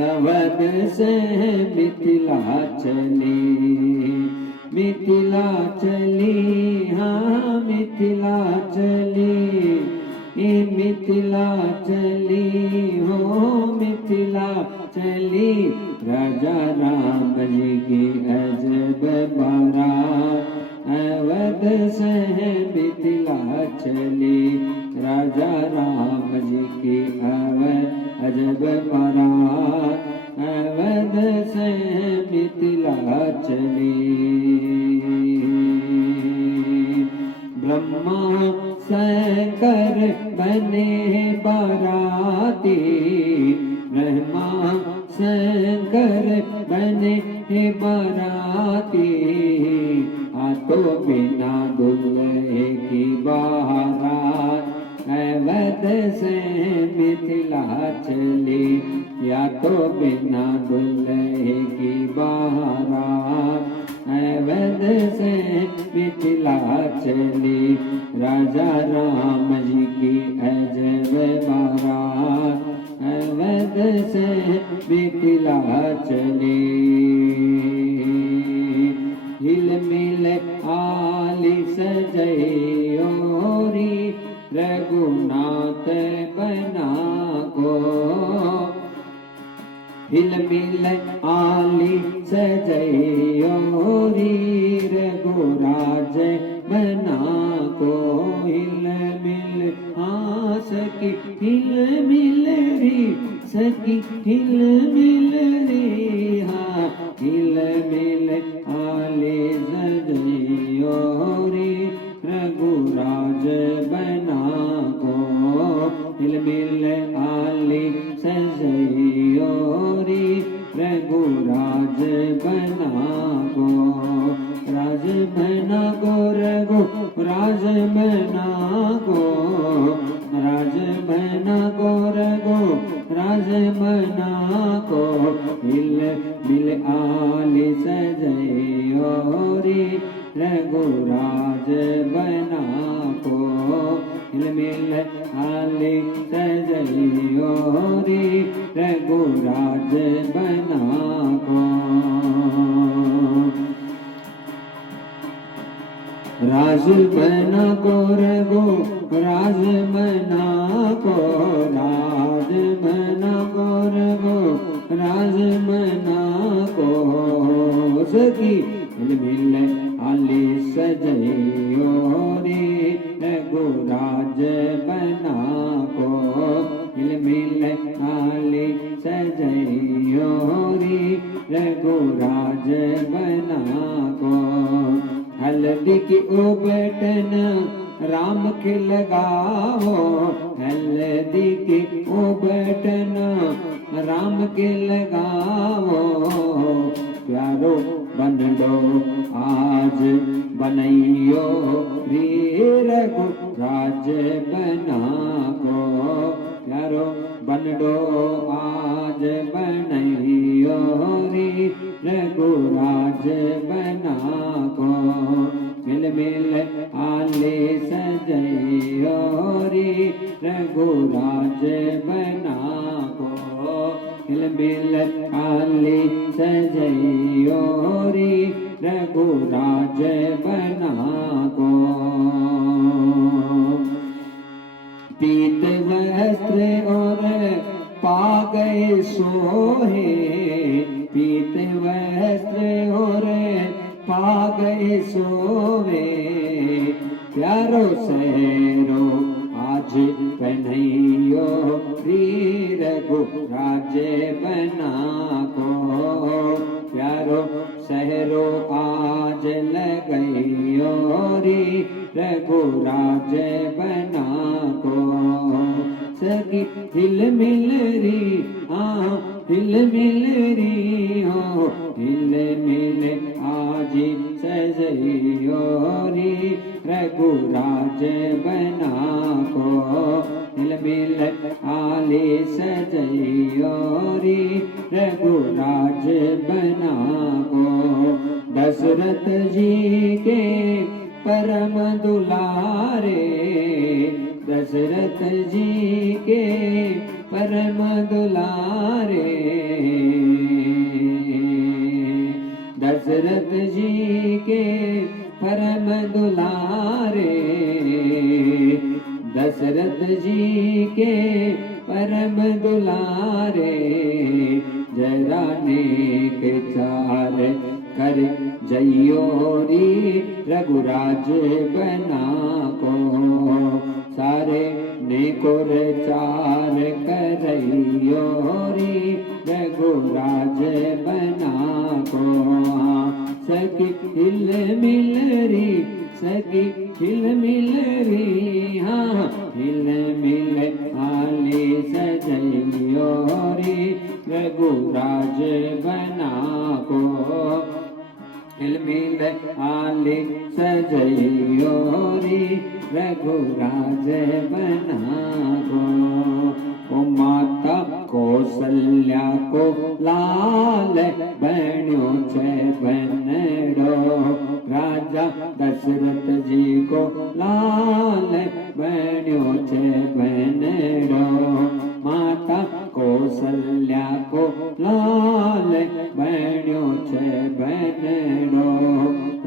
अवध से मिथिला चली, मिथिला चली, हाँ मिथिला चली, ये मिथिला चली हो मिथिला चली, राजा राम जी की अजब बारात, अवध से मिथिला चली, राजा राम जी की अजब बारात, अवध से मिथिला चली। ब्रह्मा शंकर बने बाराती, ब्रह्मा शंकर बने बाराती, तो बिना दुल्हे की बारात, अवध से मिथिला चली, या तो बिना दुल्हे की बारात, अवध से मिथिला चली, राजा राम जी की अजब बारात, अवध से मिथिला चली। हिल मिल आली सजई ओरी, रघुनाथ बना को, हिल मिल आली सजयोरी रघुराज बना को हिल मिल सकी हिल मिल री सकी हिल मिल री हिल मिल आली सजयोरी रघुराज बना को हिल मिल आली सजयोरी रघुराज बना को राज बना को रघु राज बना को राज बना को रघु राज बना को हिल मिल आली सजयोरी रघुराज बना को हिल मिल आली सजयोरी रघुराज बना को राज बना को रघु राज बना को राज बना को रघु राज बना को सकी मिल आली सजयोरी रघुराज बना को हिल मिल आली सजयोरी रघुराज बना को हल्दी की उबटन राम के लगाओ हल्दी की उबटन राम के लगाओ प्यारो बन लो आज बनइयो रे रघुराज बना को प्यारो बन लो आज बनइयो रे रघुराज बना को मिल मिल आले सजयोरी रघुराज बना को मिल मिल आले सजयोरी रघुराज बना को पीत वस्त्र और पा गए सोहे पीत वस्त्र और पा गए सोवे प्यारो सहरो आज पहनइयो री रघुराज बना को प्यारो सहरो आज लगइयो री रघुराज बना को सकी हिल मिल री हिल मिल री हो हिल मिल आज सजयोरी रघुराज बना को हिल मिल आले सजयोरी रघुराज बना को दशरथ जी के परम दुलारे दशरथ जी के परम दुलारे दशरथ जी के परम दुलारे दशरथ जी के परम दुलारे जरा नेक चार कर जयोरी रघुराज बना को सारे नेकोर चार करयोरी रघुराज बना को सकी हिल मिल री सकी हिल मिल री हिल मिल आली सजयोरी रघुराज बना को हिल मिल आली सजयोरी रघुराज बना को ओ माता कौशल्या को लाल बण्यो छे बनड़ो राजा दशरथ जी को लाल बण्यो छे बनड़ो माता कौशल्या को लाल बण्यो छे बनड़ो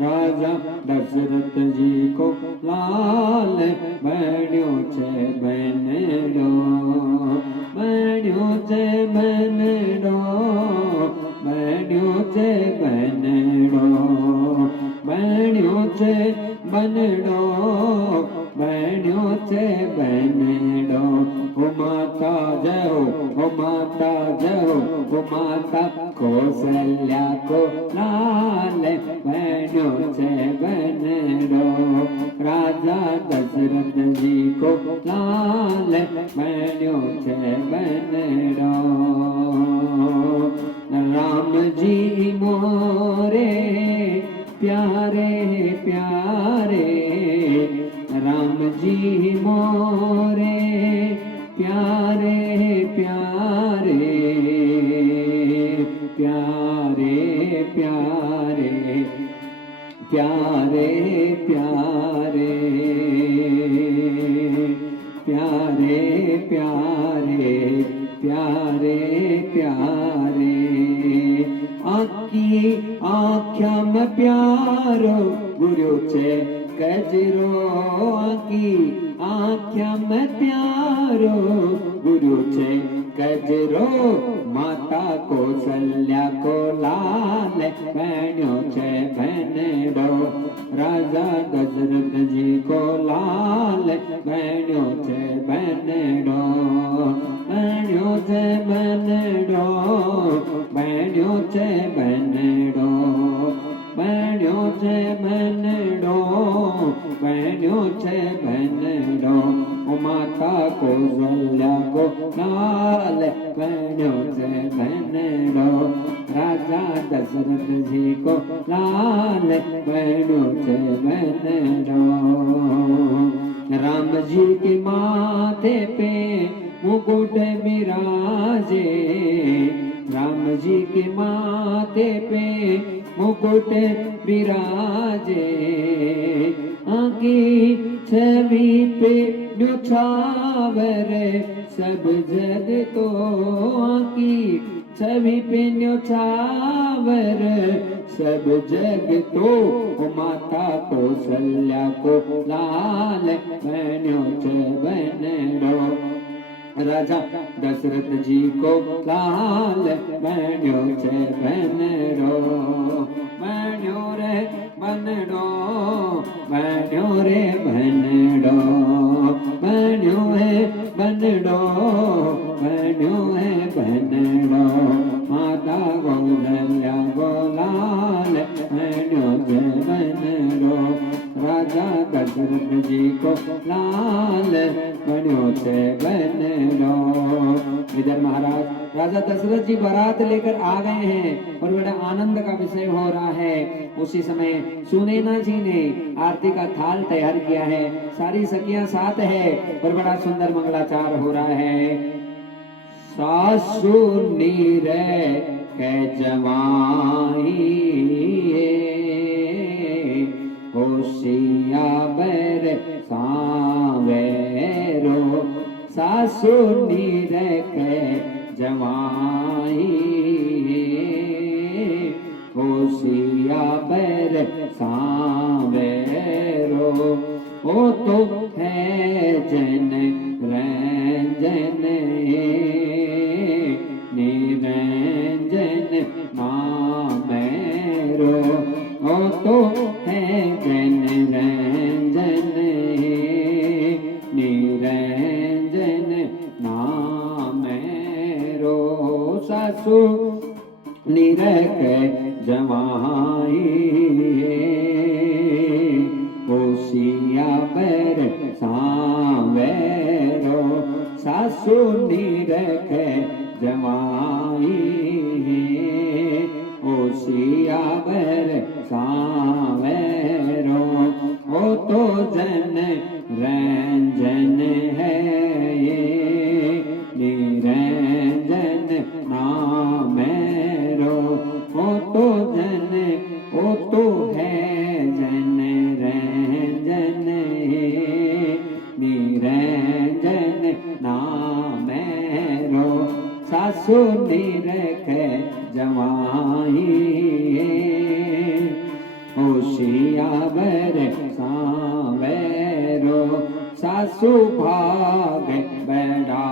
राजा दशरथ जी को लाल बण्यो छे बनड़ो बण्यो छे बनड़ो माता जहो वो माता कौशल्या को लाल बहनों से बनरो राजा दशरथ जी को लाल बहनों से बनरो राम जी मोरे प्यारे प्यारे राम जी मोरे प्यारे प्यारे प्यारे प्यारे प्यारे प्यारे प्यारे प्यारे प्यारे प्यारे आखी आख्या में प्यारो गुरु छे कजरो आखी आख्या में प्यारो गुरु छे कजरो माता कौशल्या को लाल बहनों छे बनरो राजा दशरथ जी को लाल बहनों छे बनरो बहनों छे बनरो बहनों छे बनरो बहनों छे बनरो बहनों छे बनरो माता कौशल्या को लाल बहनों से बनरो राजा दशरथ जी को लाल बहनों से बनरो राम जी के माथे पे मुकुट विराजे राम जी के माथे पे मुकुट विराजे आकी छवि पे न्योछावर सब जग तो आकी छवि पे न्योछावर सब जग तो माता कौशल्या को लाल बहनों से बनरो राजा दशरथ जी को लाल बहनों से बनरो बहनों रे बनरो बहनों रे बनरो बहनों है बनरो बहनों है बनरो माता कौशल्या को लाल बहनों से बनरो राजा दशरथ जी को लाल बहनों से बनरो। इधर महाराज राजा दशरथ जी बारात लेकर आ गए हैं और बड़ा आनंद का विषय हो रहा है। उसी समय सुनैना जी ने आरती का थाल तैयार किया है, सारी सखियां साथ है और बड़ा सुंदर मंगलाचार हो रहा है। सासु नीरे के जमाई होशिया बर सावेरो सासु नीरे के जमाई होशिया बर सावेरो ओ तो है जन रंजन निरंजन नामेरो ओ तो है जन रंजन निरंजन नामेरो सासु निरख जमाई होशिया बर सावेरो सासु निरख जमाई होशिया बर सावेरो ओ तो जन रंजन है निरंजन नामेरो ओ तो जन ओ तो है जन रंजन निरंजन नामेरो सासु निरख जमाई होशिया बर सावेरो सासु भाग बड़ा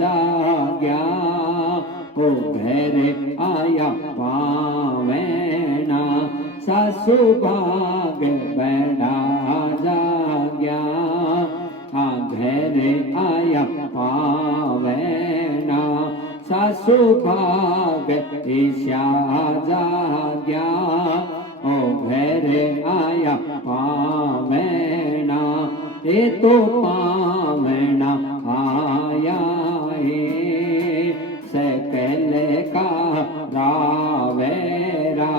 जाग्या ओ घर आया पावेना सासु भाग बड़ा जाग्या घर आया पावेना सासु भाग ईशा जाग्या ओ घर आया पावना ये तो पावना आया है सकल का रावेरा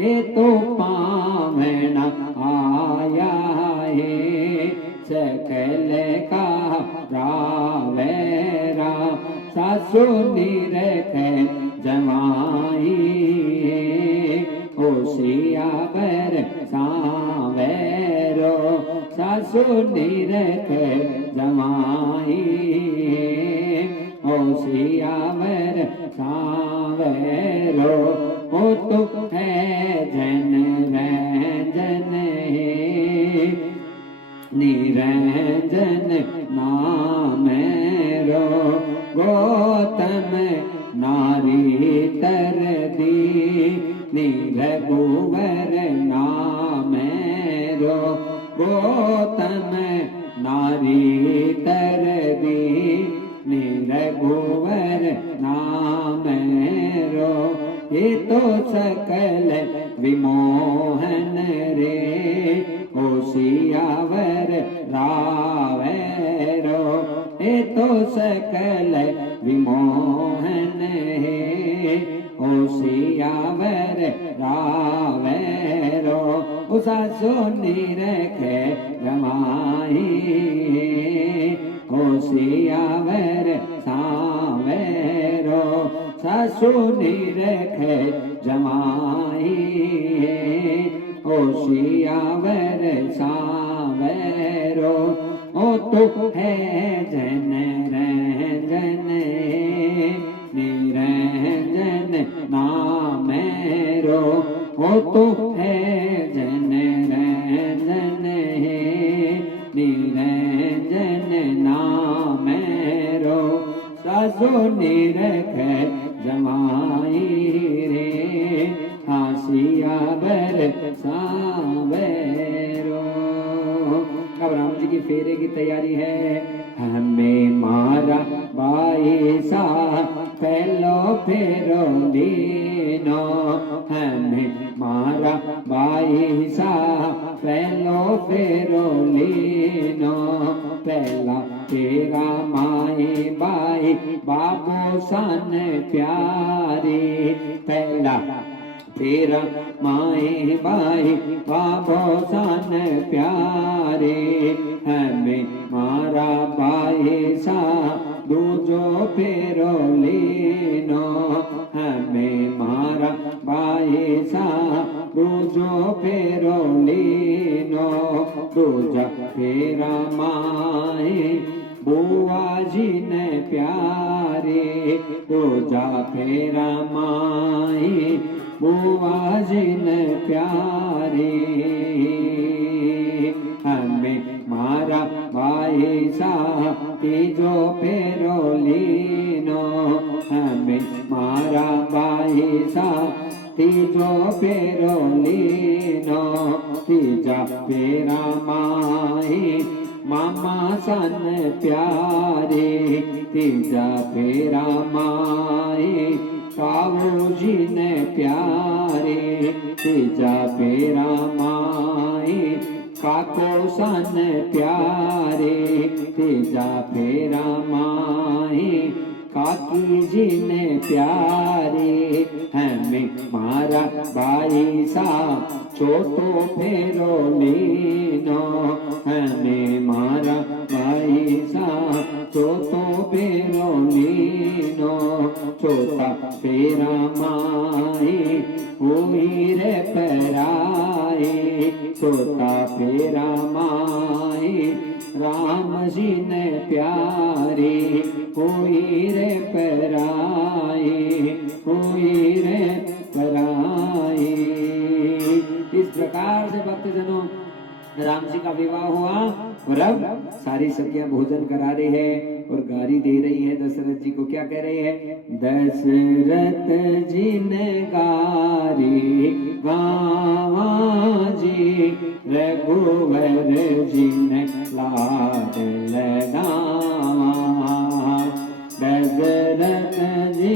ये तो पावना आया है सकल का रावेरा सासु निरख जमाई होशियार सावेरो सासु निरख जमाई होशियार सावेरो ओ तो है जन रंजन निरंजन नामेरो गौतम नारी तर दी निरघुवर नामेरो गौतम नारी तर दी निरघुवर नामेरो ये तो सकल विमोहन रे होशियावर रावेरो ये तो सकल विमोहन है होशियावर रावेरो सासु निरख जमाई होशियावर सावेरो सासु निरख जमाई होशियावर सावेरो ओ तो है जन रंजन निरंजन नामेरो ओ तो है जन रंजन निरंजन नामेरो सासु निरख जमाई रे हाशियावर सावेरो। अब राम जी की फेरे की तैयारी है। हमें मारा बाईसा पहलो फेरो लीनो हमें मारा बाईसा पहलो फेरो लीनो पहला तेरा माई बाई बाबू सन प्यारी पहला तेरा माए बाई बाबो सन प्यारे हमें मारा बाई सा दूजो फेरो लेनो हमें मारा बाई सा दूजो फेरो लेनो दूजा फेरा माए बुआ जी ने प्यारे दूजा फेरा माए बुआ जी ने प्यारे हमें मारा भाई सा तीजो फेरो लीनो हमें मारा भाई सा तीजो फेरो लीनो तीजा फेरा माई मामा सन प्यारे तीजा फेरा माई काऊ जी ने प्यारे तीजा फेरा माई काको सन प्यारे तीजा फेरा माई काकी जी ने प्यारे हमें मारा भाई सा छोटो फेरो लीनो हमें मारा भाई सा छोटो फेरो लीनो छोटा फेरा माई हुई रे पराए छोटा फेरा माई राम जी ने प्यारे हुई रे पराए हुई रे पराए। इस प्रकार से भक्तजनों राम जी का विवाह हुआ और अब सारी सखियां भोजन करा रही है और गारी दे रही है दशरथ जी को। क्या कह रही है? दशरथ जी ने गारी गावा जी रघुवर जी ने लाड लगावा दशरथ जी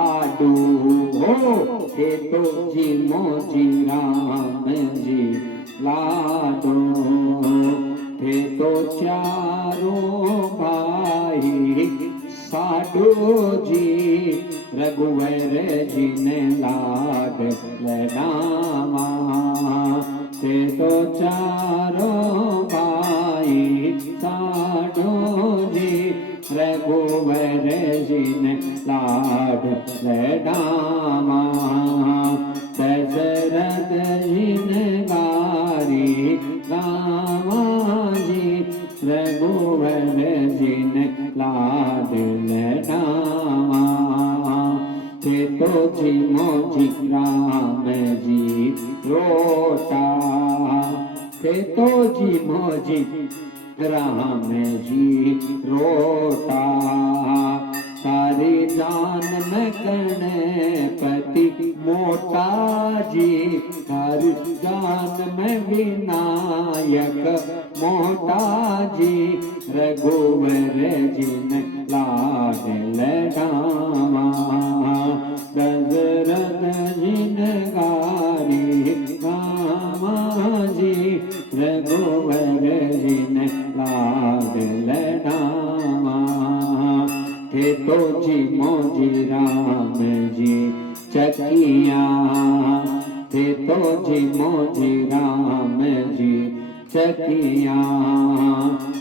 लाडू हो थे तो जी मोजी राम जी लाडू थे तो चारों भाई साधु जी रघुवर जी ने लाड लडावा थे तो चारों भाई साधु जी रघुवर जी ने लाड लडावा दशरथ जी ने गारी गावा जी रघुवर जी ने लाड लडावा थे तो जी मोजी राम जी रोटा थे तो जी मोजी राम जी रोटा सारी जान में गणपति मोटा जी हर जान में विनायक मोटा जी रघुवर जी ने लाड लडावा दशरथ जी ने गारी गावा जी रघुवर जी ने लाड लडावा थे तो जी मोजी राम जी चकिया थे तो जी मोजी राम जी चकिया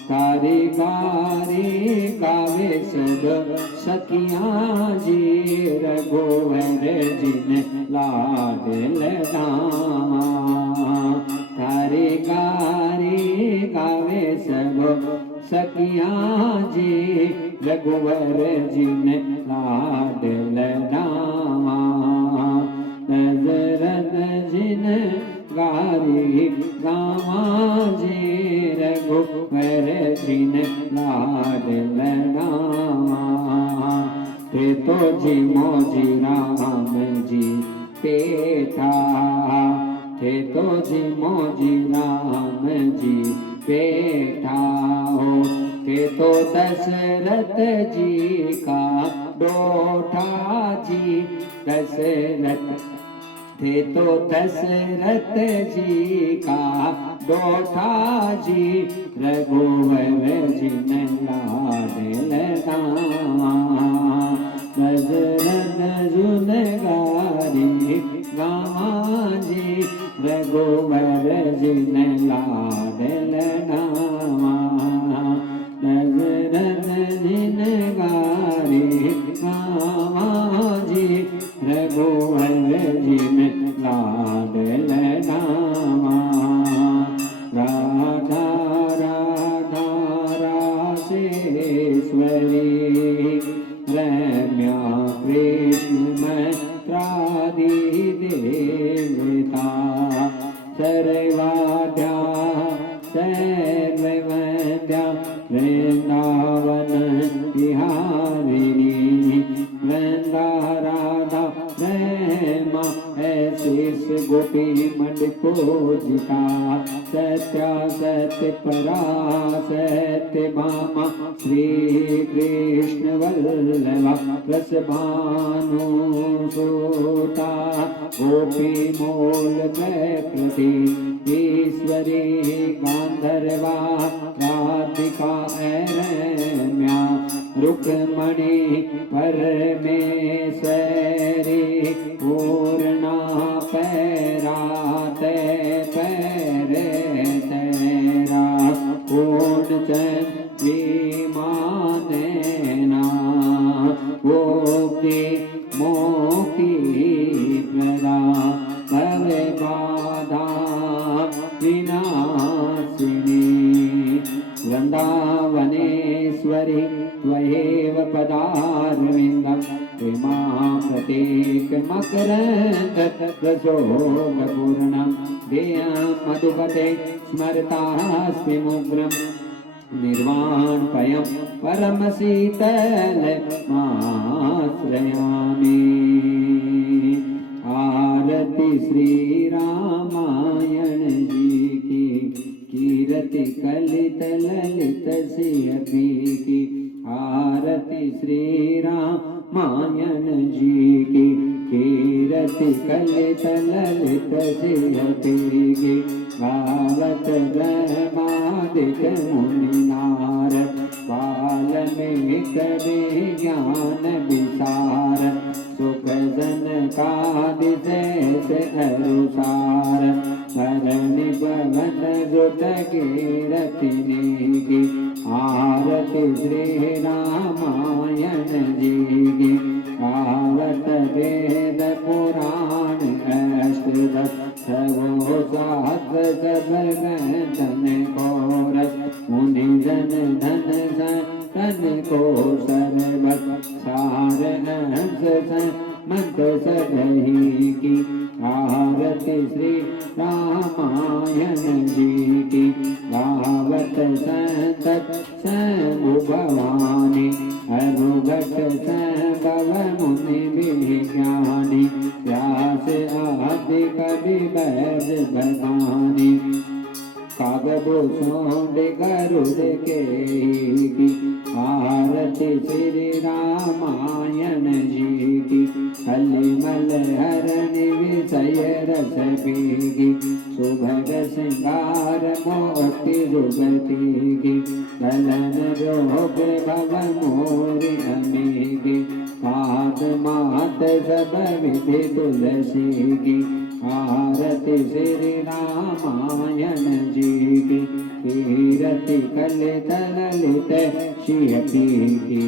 कारीगारी गावे सब सखिया जी रघुवर जी ने लाड लडावा कारीगारी गावे सब सखिया जी रघुवर जी ने लाड लडावा दशरथ जी ने गारी गावा जी रघुवर जी ने लाड लडावा थे तो जी मोजी राम जी पेठा थे तो जी मोजी राम जी पेठा हो थे तो दशरथ जी का डोठा जी दशरथ थे तो दशरथ जी का डोठा जी रघुवर जी ने लाड लडावा दशरथ जी ने गारी गावा जी रघुवर जी ने लाड लडावा दशरथ जी ने गारी गावा जी रघुवर जी ने लाड लडावा राधा राधा रासेश्वरी रम्या कृष्ण मैत्रादि देवता सर्वाद्या सर्ववद्या वृंदावन बिहारिणी वृंदा राधा प्रेमा ऐसी गोपी मंडकोजिता सत्या सत्य परा सत्य भामा श्री कृष्ण वल्लभा रस भानु सोता गोपी मोल प्रकृति ईश्वरी गांधर्वा राधिका रम्या रुक्मणी परमेश्वरी पूर्णा पैराते पैरे तेरा पूर्ण चंद्री मानेना गोपी मोकी प्रदा भवे बाधा विनाशिनी वृंदावनेश्वरी त्वयैव पदारविन्दं प्रेमा प्रतीक मकरन्द रसोगपूर्णं ध्येयं मधुपते स्मरतास्मि मुग्रं निर्वाणपयं परमशीतल माश्रयामि आरती श्री रामायण जी की कीरति कलित ललित सियपी की आरती श्री रामायण जी रति कलित ललित सियति गावत ब्रह्मादिक मुनि नारद वाल्मीकि विज्ञान विसार सुख जनकादि शेष अनुसार धरणि पवन द्रुत कीरति नीकी आरति श्री रामायण जी की गावत वेद पुराण अष्टदश धन कोरस मुनि जन धन धन को सरबत सार मंत सदही की आरती श्री रामायण जी की गावत संतत भवानी अनुगत संभव मुनि विज्ञानी व्यास आदि कवि वैद भवानी कागभूषण गरुड़ के आरती श्री रामायण जी की कलिमल हरण विषय रस पीगी सुभग श्रृंगार मोति जुगती की गलन रोग भव मोरि अमीगी पाद मात सब विधि तुलसी की आरती श्री रामायण जी की कीरति कलित ललित सियति की।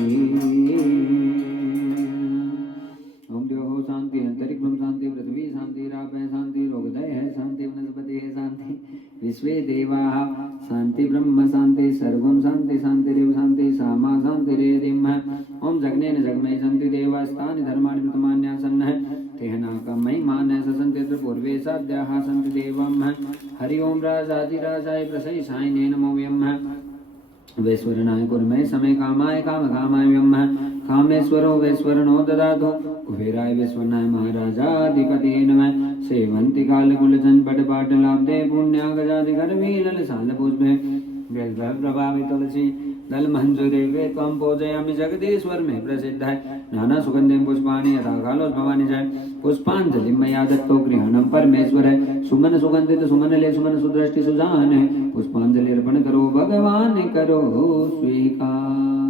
ओम द्यो शांति अंतरिक्ष शांति पृथ्वी शांति राप है शांति रोगदय है शांति वनस्पति है शांति विश्वे देवा शांति ब्रह्म शांति सर्वम शांति शांतिरेव शांति सामा शांतिरेदिम ओम जगनेन जगमय शांति देवास्तानि धर्माणि प्रतमान्यासन्न तेहना कमय मान ससंते पूर्वे साध्याः सन्ति देवम हरि ओम राजाधिराजाय प्रसयिषाय नमो यम वैश्वरनाय कुर्मय समय कामाय काम कामाय यम कामेश्वरो वैश्वरनो ददातु कुबेराय वैश्वरनाय महाराजाधिपते नमः सेवन्ति काल कुलचन पट पाट लाभदे पुण्या गजादि गर्भी लल साल पुष्पे वेद प्रभावी तुलसी दल मंजूरे त्वं पूजयामि जगदीश्वर में प्रसिद्ध है नाना सुगंधि पुष्पाणि यथा कालोस भवानी जय पुष्पांजलि मया दत्तो गृहणम परमेश्वर है सुमन सुगंधित सुमन ले सुमन सुदृष्टि सुजान है पुष्पांजलि अर्पण करो भगवान करो स्वीकार।